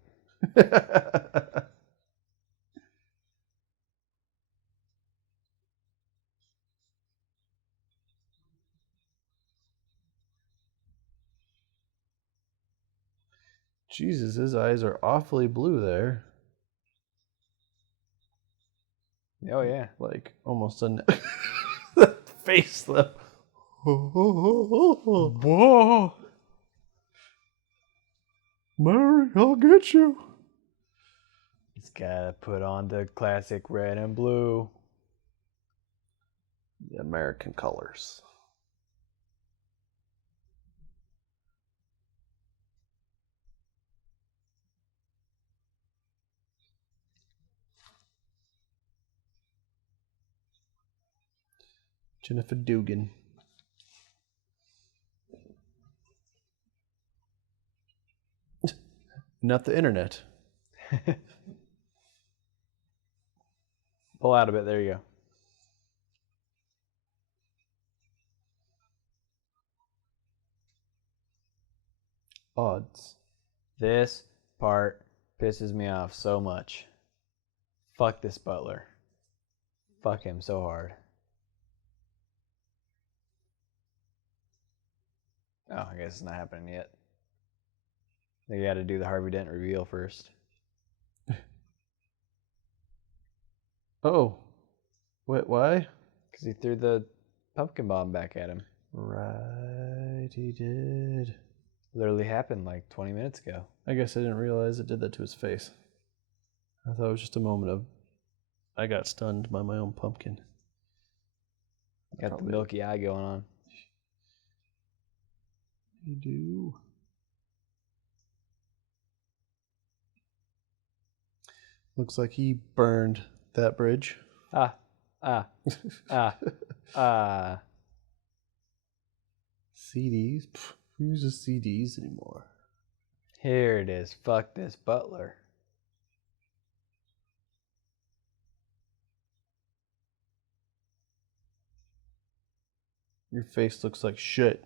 Jesus, his eyes are awfully blue there. Oh, yeah. Like, almost a... that face, though. Whoa. Mary, I'll get you. He's got to put on the classic red and blue. The American colors. Jennifer Dugan. Not the internet. Pull out a bit. There you go. Odds. This part pisses me off so much. Fuck this butler. Fuck him so hard. Oh, I guess it's not happening yet. They got to do the Harvey Dent reveal first. Oh. Wait, why? Because he threw the pumpkin bomb back at him. Right, he did. Literally happened like 20 minutes ago. I guess I didn't realize it did that to his face. I thought it was just a moment of, I got stunned by my own pumpkin. Got the milky eye going on. You do. Looks like he burned that bridge. CDs? Pff, who uses CDs anymore? Here it is. Fuck this butler. Your face looks like shit.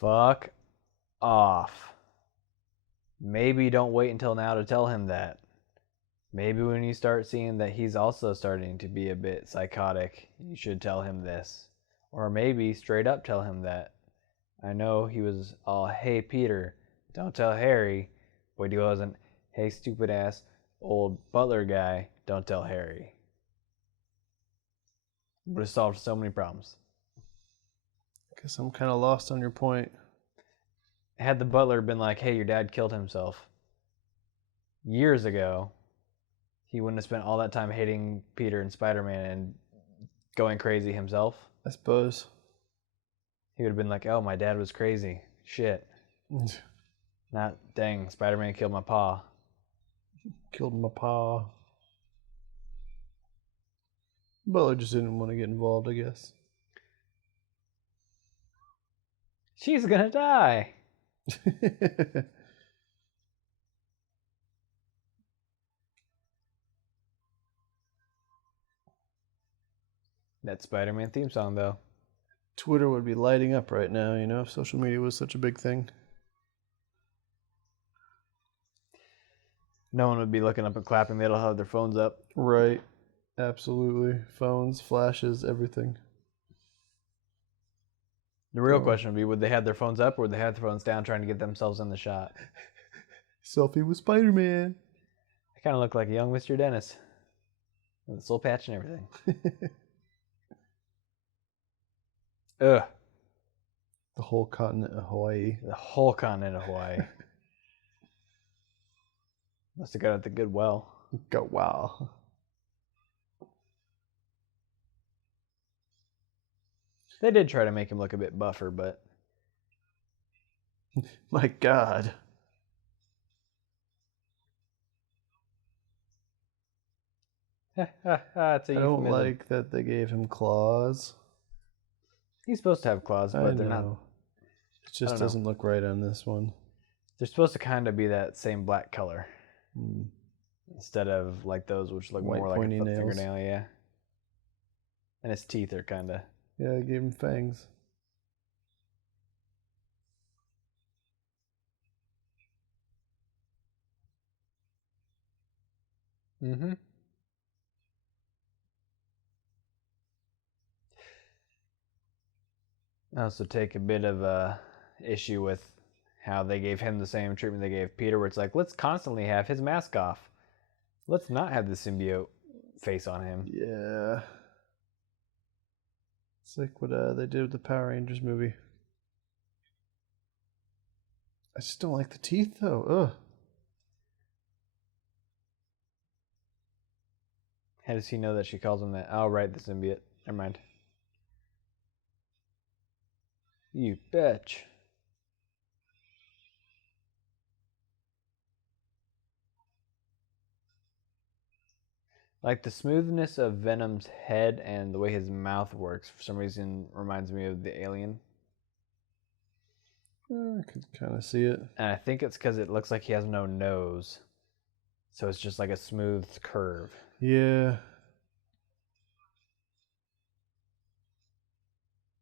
Fuck off. Maybe don't wait until now to tell him that. Maybe when you start seeing that he's also starting to be a bit psychotic, you should tell him this. Or maybe straight up tell him that. I know he was all, hey Peter, don't tell Harry, but he wasn't, hey stupid ass old butler guy, don't tell Harry. Would have solved so many problems. Guess I'm kind of lost on your point. Had the butler been like, hey, your dad killed himself years ago, he wouldn't have spent all that time hating Peter and Spider-Man and going crazy himself. I suppose. He would have been like, oh, my dad was crazy. Shit. Not, dang, Spider-Man killed my pa. Killed my pa. Butler just didn't want to get involved, I guess. She's gonna die. That Spider-Man theme song, though. Twitter would be lighting up right now, you know, if social media was such a big thing. No one would be looking up and clapping. They'll have their phones up. Right. Absolutely. Phones, flashes, everything. The real question would be, would they have their phones up or would they have their phones down trying to get themselves in the shot? Selfie with Spider-Man. I kind of look like a young Mr. Dennis. With the soul patch and everything. Ugh. The whole continent of Hawaii. The whole continent of Hawaii. Must have got at the Goodwill. Go wow. They did try to make him look a bit buffer, but... My God. It's a I don't euphemism. like that they gave him claws. He's supposed to have claws, but they're not. It just doesn't look right on this one. They're supposed to kind of be that same black color. Instead of like those which look White more like a pointy nails. fingernail, yeah. And his teeth are kind of... Yeah, I gave him fangs. Mm-hmm. I also take a bit of a issue with how they gave him the same treatment they gave Peter, where it's like, let's constantly have his mask off. Let's not have the symbiote face on him. Yeah. It's like what they did with the Power Rangers movie. I just don't like the teeth, though. Ugh. How does he know that she calls him that? Oh, right, the symbiote. Never mind. You bitch. Like the smoothness of Venom's head and the way his mouth works, for some reason, reminds me of the Alien. I could kind of see it. And I think it's because it looks like he has no nose. So it's just like a smooth curve. Yeah.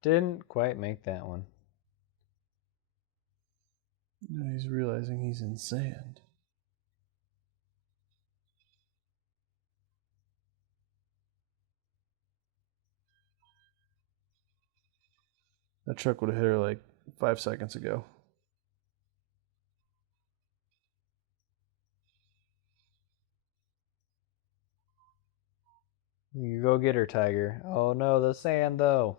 Didn't quite make that one. Now he's realizing he's in sand. That truck would have hit her like 5 seconds ago. You go get her, Tiger. Oh no, the sand though.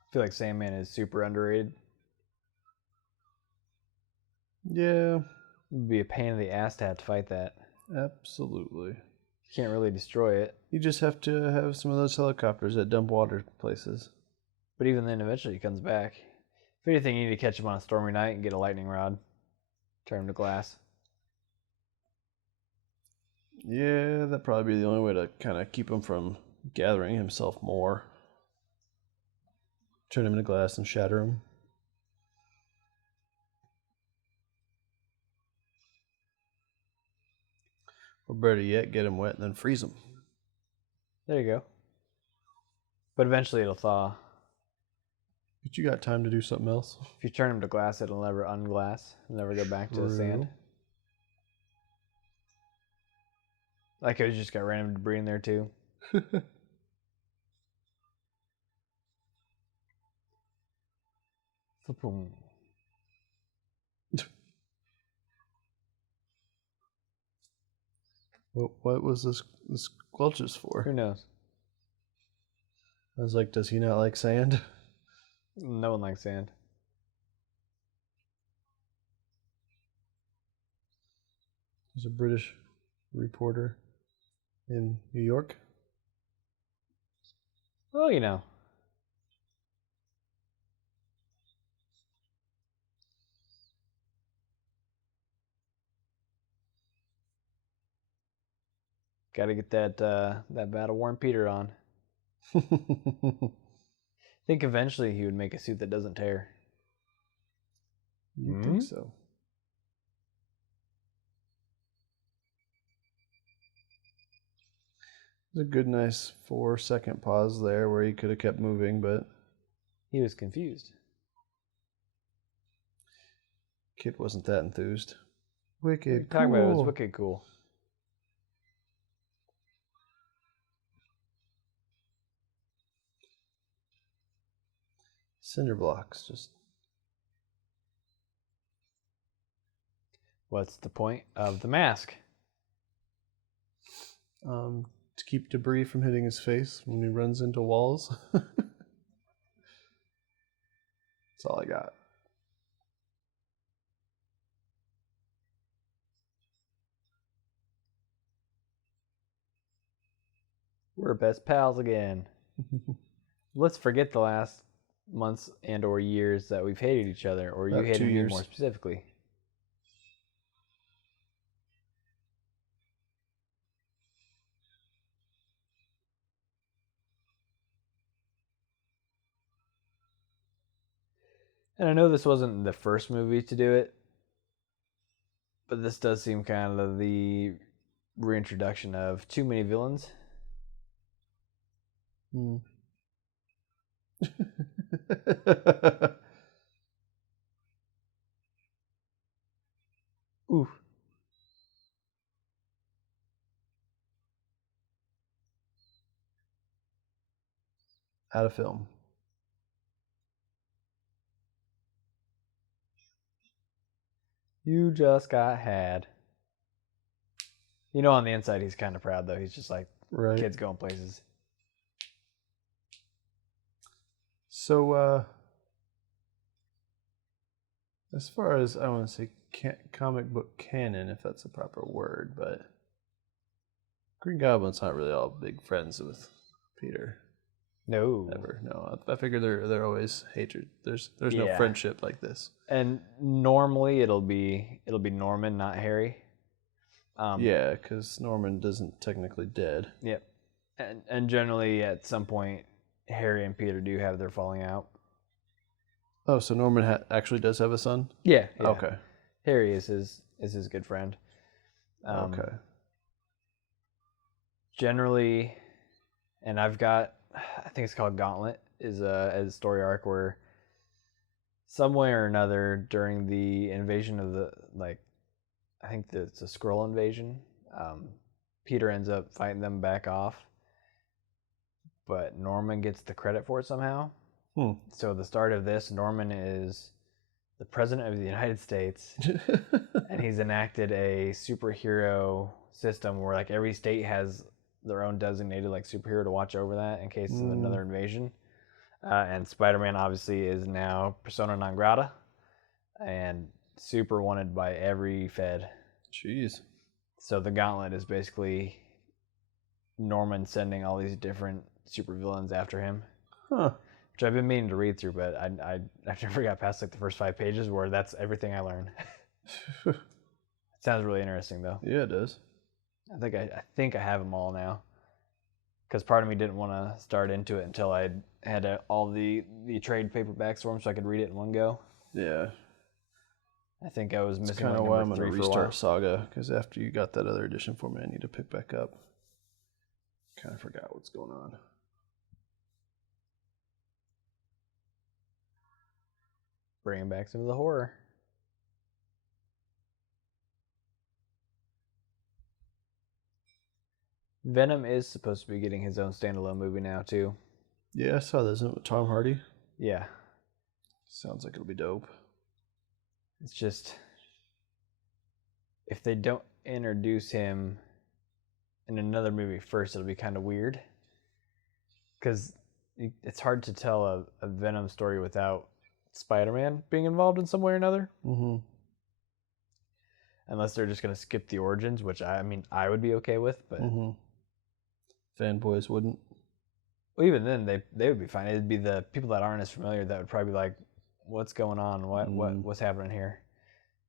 I feel like Sandman is super underrated. Yeah. It'd be a pain in the ass to have to fight that. Absolutely. You can't really destroy it. You just have to have some of those helicopters that dump water places. But even then, eventually he comes back. If anything, you need to catch him on a stormy night and get a lightning rod. Turn him to glass. Yeah, that'd probably be the only way to kind of keep him from gathering himself more. Turn him into glass and shatter him. Or better yet, get him wet and then freeze him. There you go. But eventually it'll thaw. But you got time to do something else. If you turn him to glass, it'll never unglass. It'll never go back to the sand. Like I just got random debris in there too. Boom. What was this squelches for? Who knows? I was like, does he not like sand? No one likes sand. There's a British reporter in New York. Oh, you know. Got to get that battle-worn Peter on. I think eventually he would make a suit that doesn't tear. You think so? There's a good, nice 4-second pause there where he could have kept moving, but he was confused. Kid wasn't that enthused. Wicked cool. Talking about it was wicked cool. Cinder blocks, just. What's the point of the mask? To keep debris from hitting his face when he runs into walls. That's all I got. We're best pals again. Let's forget the last months and or years that we've hated each other, or you hated me more specifically. And I know this wasn't the first movie to do it, but this does seem kind of the reintroduction of too many villains. Ooh. Out of film. You just got had. You know, on the inside, he's kind of proud, though. He's just like, right. Kids going places. So, as far as, I want to say comic book canon, if that's a proper word, but Green Goblin's not really all big friends with Peter. No. Never. No. I figure they're always hatred. There's no friendship like this. And normally it'll be Norman, not Harry. Yeah, because Norman isn't technically dead. Yep. And generally at some point Harry and Peter do have their falling out. Oh, so Norman actually does have a son? Yeah. Okay. Harry is his good friend. Okay. Generally, and I've got, I think it's called Gauntlet, is a story arc where some way or another during the invasion of the, like, I think it's a Skrull invasion, Peter ends up fighting them back off, but Norman gets the credit for it somehow. So the start of this, Norman is the president of the United States, and he's enacted a superhero system where like every state has their own designated like superhero to watch over that in case of another invasion. And Spider-Man obviously is now persona non grata and super wanted by every Fed. Jeez. So the Gauntlet is basically Norman sending all these different supervillains after him. Huh. Which I've been meaning to read through, but I never got past like the first 5 pages where that's everything I learned. It sounds really interesting though. Yeah, it does. I think I have them all now. Because part of me didn't want to start into it until I had all the trade paperbacks for them so I could read it in one go. Yeah. I think I was missing. That's kind of why I'm going to restart Saga, because after you got that other edition for me, I need to pick back up. Kind of forgot what's going on. Bringing back some of the horror. Venom is supposed to be getting his own standalone movie now, too. Yeah, I saw this with Tom Hardy. Yeah. Sounds like it'll be dope. It's just, if they don't introduce him in another movie first, it'll be kind of weird. Because it's hard to tell a Venom story without Spider-Man being involved in some way or another. Mm-hmm. Unless they're just going to skip the origins, which I mean, I would be okay with, but... Mm-hmm. Fanboys wouldn't. Well, even then, they would be fine. It'd be the people that aren't as familiar that would probably be like, what's going on? What's happening here?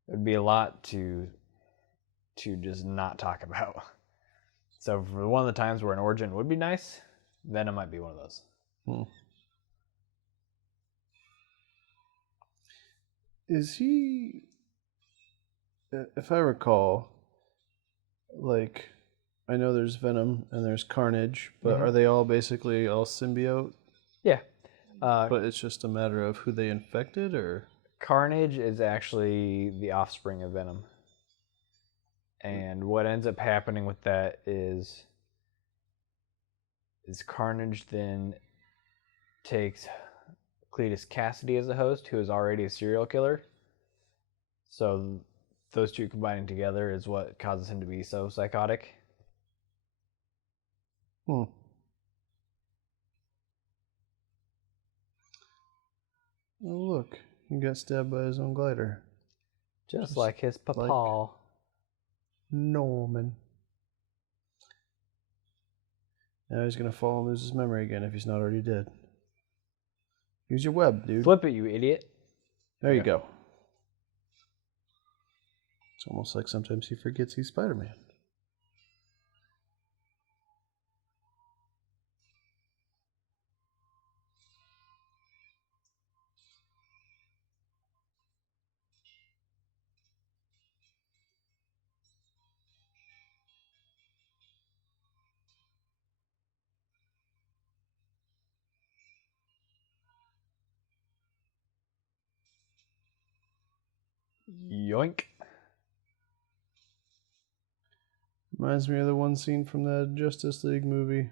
It would be a lot to just not talk about. So for one of the times where an origin would be nice, Venom might be one of those. Is he, if I recall, like, I know there's Venom and there's Carnage, but are they all basically all symbiote? Yeah. But it's just a matter of who they infected, or? Carnage is actually the offspring of Venom. And what ends up happening with that is Carnage then takes Cletus Cassidy as a host, who is already a serial killer. So those two combining together is what causes him to be so psychotic. Oh, look. He got stabbed by his own glider. Just like his papa. Norman. Now he's going to fall and lose his memory again if he's not already dead. Use your web, dude. Flip it, you idiot. There you go. It's almost like sometimes he forgets he's Spider-Man. Yoink. Reminds me of the one scene from the Justice League movie.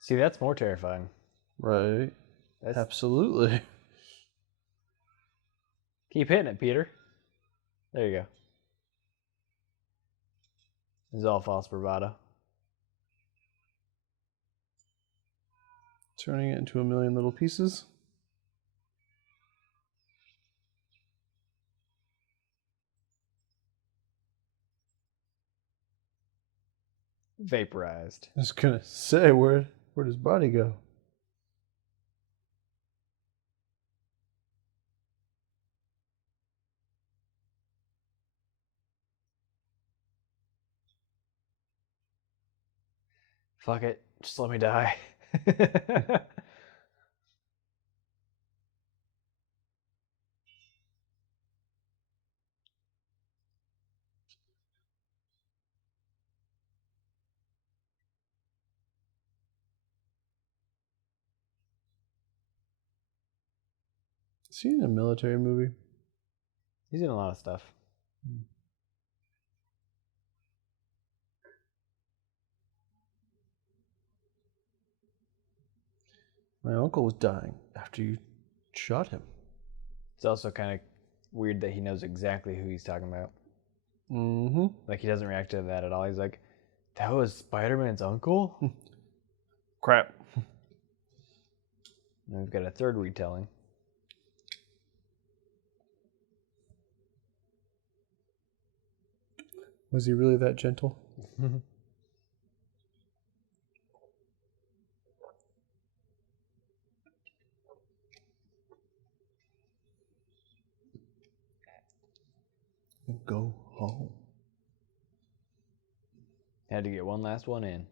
See, that's more terrifying. Right. Absolutely. Keep hitting it, Peter. There you go. This is all false bravado. Turning it into a million little pieces. Vaporized. I was gonna say, where'd his body go? Fuck it. Just let me die. Is he in a military movie? He's in a lot of stuff. My uncle was dying after you shot him. It's also kind of weird that he knows exactly who he's talking about. Mm-hmm. Like, he doesn't react to that at all. He's like, that was Spider-Man's uncle? Crap. And we've got a third retelling. Was he really that gentle? Go home. Had to get one last one in.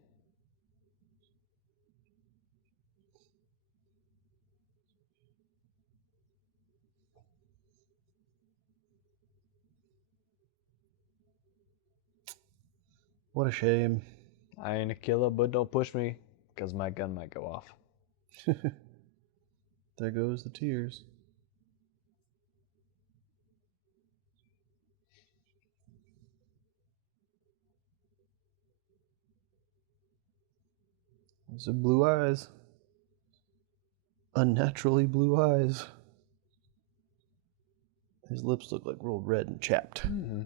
What a shame. I ain't a killer, but don't push me, because my gun might go off. There goes the tears. Those are blue eyes. Unnaturally blue eyes. His lips look like real red and chapped. Mm-hmm.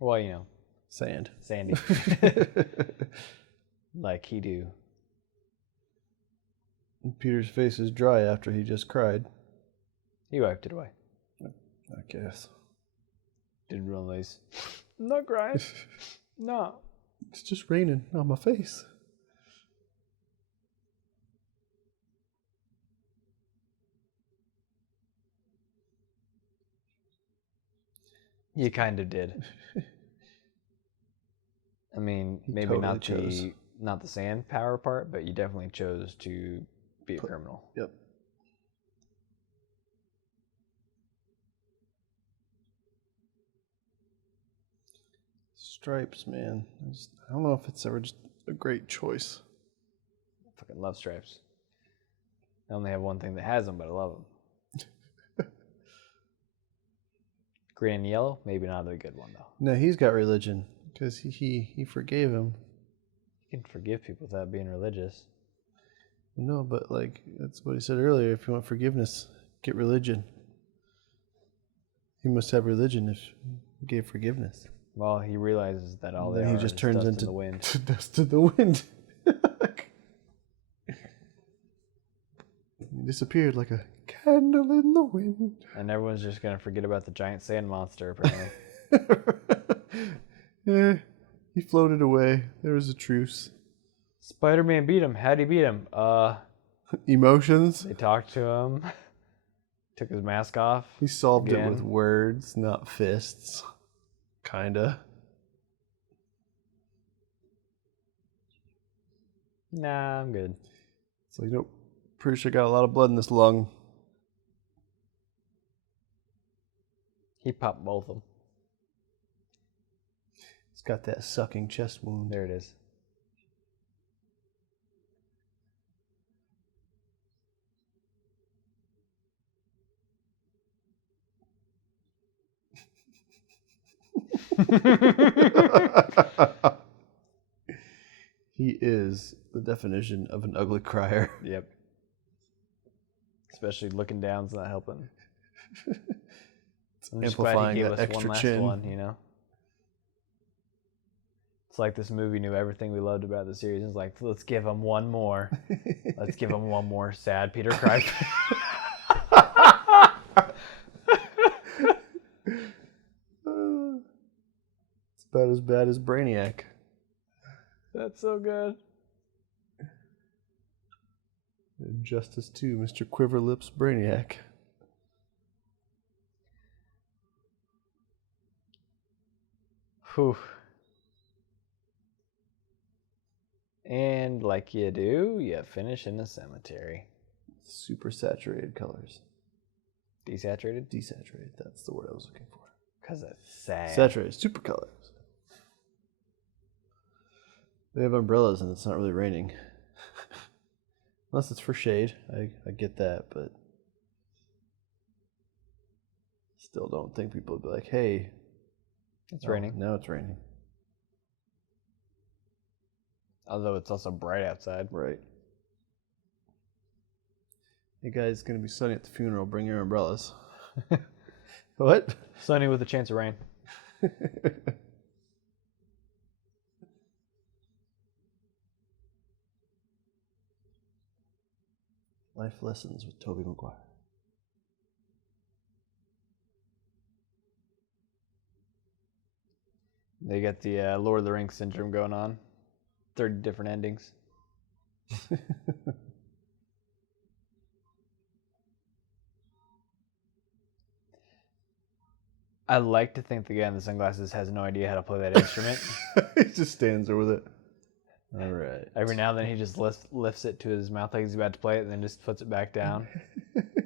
Well, you know. Sand. Sandy. Like he do. Peter's face is dry after he just cried. He wiped it away. I guess. Didn't realize. I'm not crying. No. It's just raining on my face. You kind of did. I mean, maybe totally not the sand power part, but you definitely chose to be a criminal. Yep. Stripes, man. I don't know if it's ever just a great choice. I fucking love Stripes. I only have one thing that has them, but I love them. Green and yellow, maybe not a good one though. No, he's got religion because he forgave him. You can forgive people without being religious. No, but like that's what he said earlier. If you want forgiveness, get religion. He must have religion if he gave forgiveness. Well, he realizes that all then they he are just is turns dust into in the wind. Dust in the wind. He disappeared like a candle in the wind. And everyone's just gonna forget about the giant sand monster, apparently. Yeah, he floated away. There was a truce. Spider-Man beat him. How'd he beat him? Emotions. They talked to him. Took his mask off. He solved it with words, not fists. Kinda. Nah, I'm good. So pretty sure I got a lot of blood in this lung. He popped both of them. It's got that sucking chest wound. There it is. He is the definition of an ugly crier. Yep. Especially looking down's not helping. I'm just glad he gave us one last one, you know? It's like this movie knew everything we loved about the series. It's like, let's give him one more. Let's give him one more sad Peter cry. It's about as bad as Brainiac. That's so good. Justice 2, Mr. Quiverlips Brainiac. Whew. And like you do, you finish in the cemetery. Super saturated colors. Desaturated? Desaturated, that's the word I was looking for. Because it's sad. Saturated, super colors. They have umbrellas and it's not really raining. Unless it's for shade. I get that, but still don't think people would be like, hey. It's raining. Now it's raining. Although it's also bright outside. Right. Hey guys, it's going to be sunny at the funeral. Bring your umbrellas. What? Sunny with a chance of rain. Life Lessons with Tobey Maguire. They got the Lord of the Rings syndrome going on. 30 different endings. I like to think the guy in the sunglasses has no idea how to play that instrument. He just stands there with it. All right. Every now and then he just lifts it to his mouth like he's about to play it and then just puts it back down.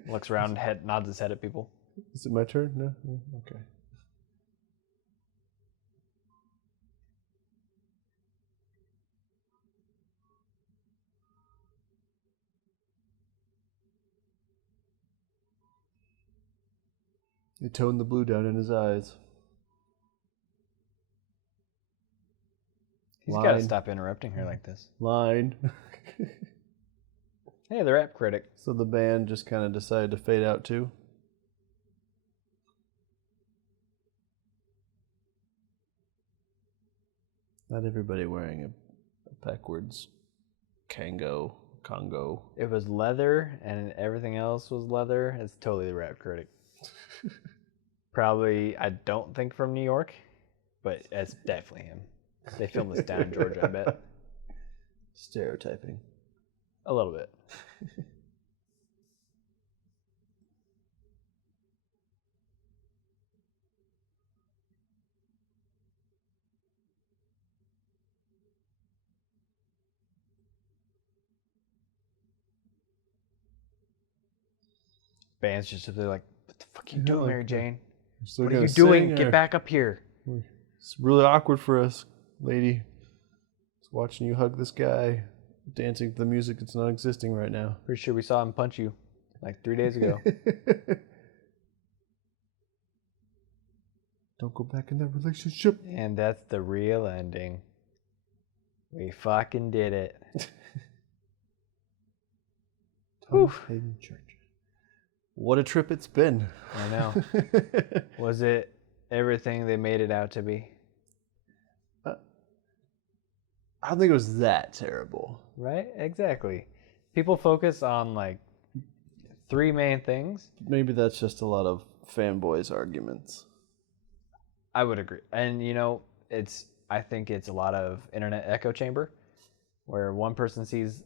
Looks around, nods his head at people. Is it my turn? No? Okay. He toned the blue down in his eyes. He's got to stop interrupting her like this. Line. Hey, the rap critic. So the band just kind of decided to fade out too? Not everybody wearing a backwards Congo. It was leather and everything else was leather. It's totally the rap critic. Probably, I don't think from New York, but it's definitely him. They filmed this down in Georgia, I bet. Stereotyping. A little bit. band's just up there like, what the fuck are you doing, Mary Jane? Still What are you gonna doing? sing, Get or- back up here. It's really awkward for us, lady. Just watching you hug this guy, dancing to the music that's not existing right now. Pretty sure we saw him punch you like 3 days ago. Don't go back in that relationship. And that's the real ending. We fucking did it. Hayden Church. What a trip it's been. I know. Was it everything they made it out to be? I don't think it was that terrible. Right? Exactly. People focus on like 3 main things. Maybe that's just a lot of fanboys arguments. I would agree. And I think it's a lot of internet echo chamber where one person sees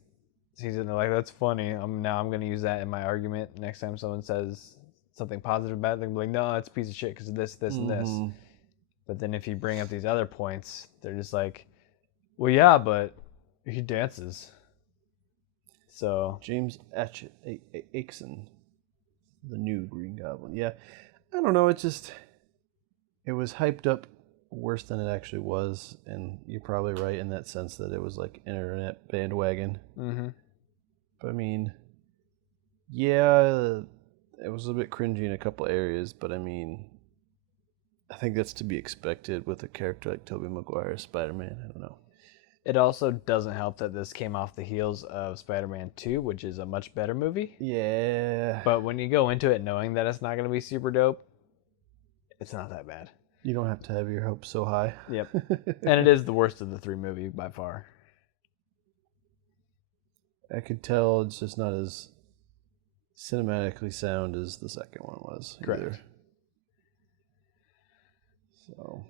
it and they're like, that's funny. Now I'm going to use that in my argument. Next time someone says something positive about it, they're like, no, it's a piece of shit because of this, and this. But then if you bring up these other points, they're just like, well, yeah, but he dances. So James Aitken, the new Green Goblin. Yeah, I don't know. It was hyped up worse than it actually was, and you're probably right in that sense that it was like internet bandwagon. Mm-hmm. But I mean, yeah, it was a bit cringy in a couple areas, but I mean, I think that's to be expected with a character like Tobey Maguire's Spider-Man. I don't know. It also doesn't help that this came off the heels of Spider-Man 2, which is a much better movie. Yeah. But when you go into it knowing that it's not going to be super dope, it's not that bad. You don't have to have your hopes so high. Yep. And it is the worst of the 3 movies by far. I could tell it's just not as cinematically sound as the second one was. Correct. Either. So,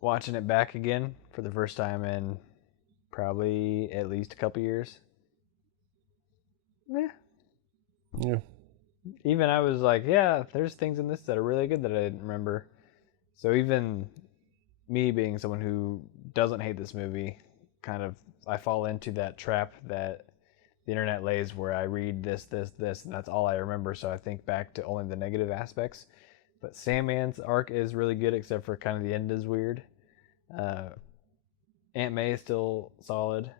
watching it back again for the first time in probably at least a couple years. yeah. Even I was like, yeah, there's things in this that are really good that I didn't remember. So even me being someone who doesn't hate this movie, I fall into that trap that the internet lays where I read this, and that's all I remember. So I think back to only the negative aspects. But Sandman's arc is really good, except for kind of the end is weird. Aunt May is still solid.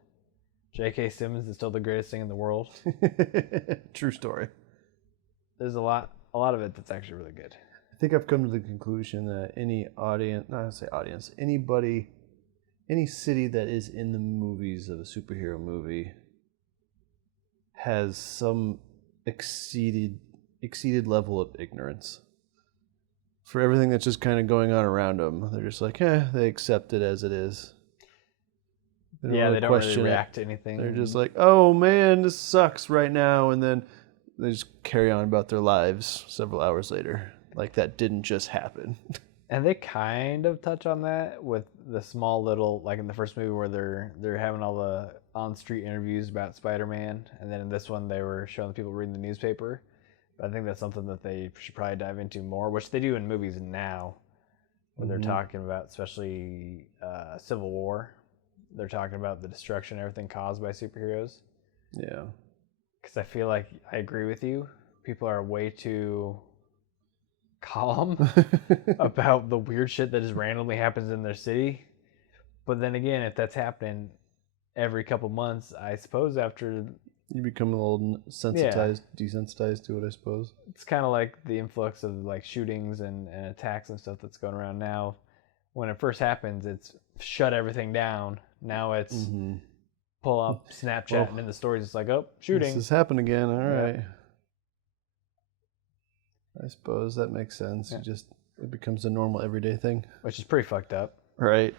J.K. Simmons is still the greatest thing in the world. True story. There's a lot of it that's actually really good. I think I've come to the conclusion that any anybody, any city that is in the movies of a superhero movie has some exceeded level of ignorance for everything that's just kind of going on around them. They're just like, they accept it as it is. They don't really react to anything. They're just like, oh man, this sucks right now, and then they just carry on about their lives several hours later, like that didn't just happen. And they kind of touch on that with the small little, like in the first movie where they're having all the on-street interviews about Spider-Man, and then in this one they were showing the people reading the newspaper. But I think that's something that they should probably dive into more, which they do in movies now, when they're talking about, especially Civil War. They're talking about the destruction and everything caused by superheroes. Yeah. Because I feel like I agree with you. People are way too calm about the weird shit that just randomly happens in their city. But then again, if that's happening every couple months, I suppose after... You become a little desensitized to it, I suppose. It's kind of like the influx of like shootings and attacks and stuff that's going around now. When it first happens, it's shut everything down. Now it's pull up Snapchat and in the stories it's like, oh, shooting. This has happened again. All right. I suppose that makes sense. Yeah. It becomes a normal everyday thing. Which is pretty fucked up. Right.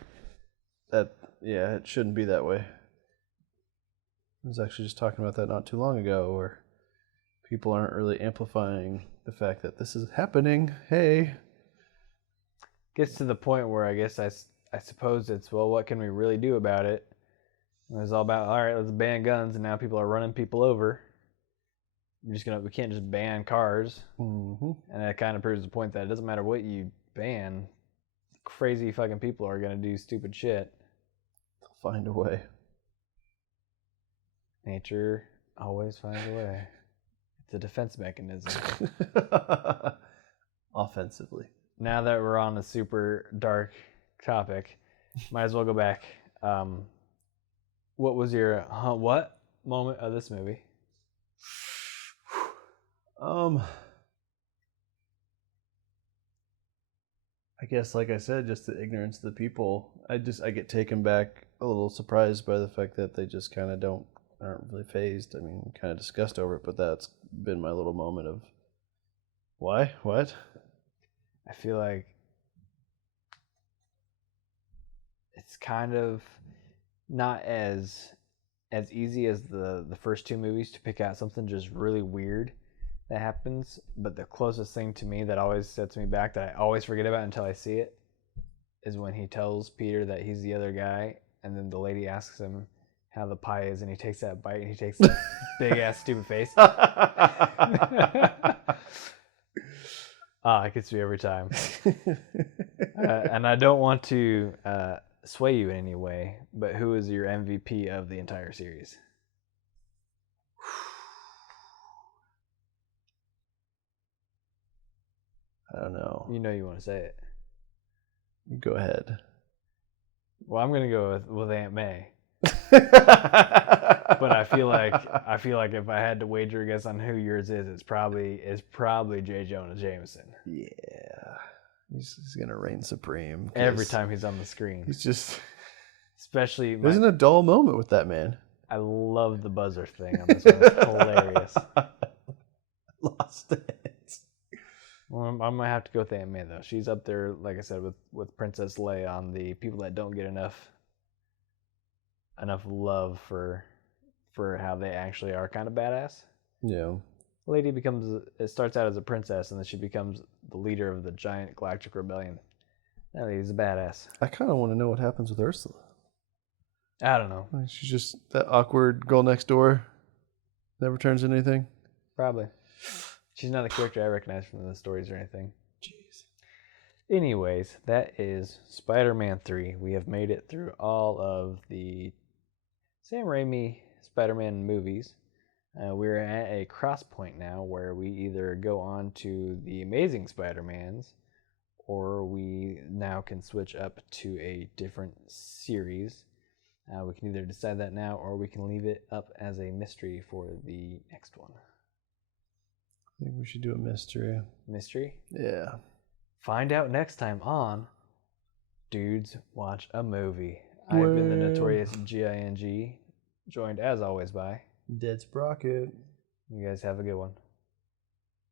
It shouldn't be that way. I was actually just talking about that not too long ago, where people aren't really amplifying the fact that this is happening. Hey. Gets to the point where I guess I suppose it's, well, what can we really do about it? And it's all about, all right, let's ban guns, and now people are running people over. We can't just ban cars. Mm-hmm. And that kind of proves the point that it doesn't matter what you ban, crazy fucking people are going to do stupid shit. They'll find a way. Nature always finds a way. It's a defense mechanism. Offensively. Now that we're on a super dark topic, might as well go back. What was your what moment of this movie? I guess, like I said, just the ignorance of the people. I get taken back, a little surprised by the fact that they just kind of aren't really phased. I mean, kind of discussed over it, but that's been my little moment of, why? What? I feel like it's kind of not as easy as the first two movies to pick out something just really weird that happens, but the closest thing to me that always sets me back, that I always forget about until I see it, is when he tells Peter that he's the other guy, and then the lady asks him how the pie is, and he takes that bite, and he takes that big ass stupid face. It gets me every time. And I don't want to sway you in any way, but who is your MVP of the entire series? I don't know. You know you want to say it. Go ahead. Well, I'm gonna go with Aunt May. But I feel like if I had to wager a guess on who yours is, it's probably J. Jonah Jameson. Yeah, he's gonna reign supreme every time he's on the screen. He's just, especially. There isn't a dull moment with that man. I love the buzzer thing on this one. It's hilarious. Lost it. Well, I might have to go with Aunt May though. She's up there, like I said, with Princess Leia on the people that don't get enough love for how they actually are kind of badass. Yeah. Lady it starts out as a princess, and then she becomes the leader of the giant galactic rebellion. That lady's a badass. I kind of want to know what happens with Ursula. I don't know. Like, she's just that awkward girl next door. Never turns into anything. Probably. She's not a character I recognize from the stories or anything. Jeez. Anyways, that is Spider-Man 3. We have made it through all of the Sam Raimi Spider-Man movies. We're at a cross point now where we either go on to the Amazing Spider-Mans, or we now can switch up to a different series. We can either decide that now, or we can leave it up as a mystery for the next one. I think we should do a mystery. Mystery? Yeah. Find out next time on Dudes Watch a Movie. I've been the Notorious GING, joined as always by Dead Sprocket. You guys have a good one.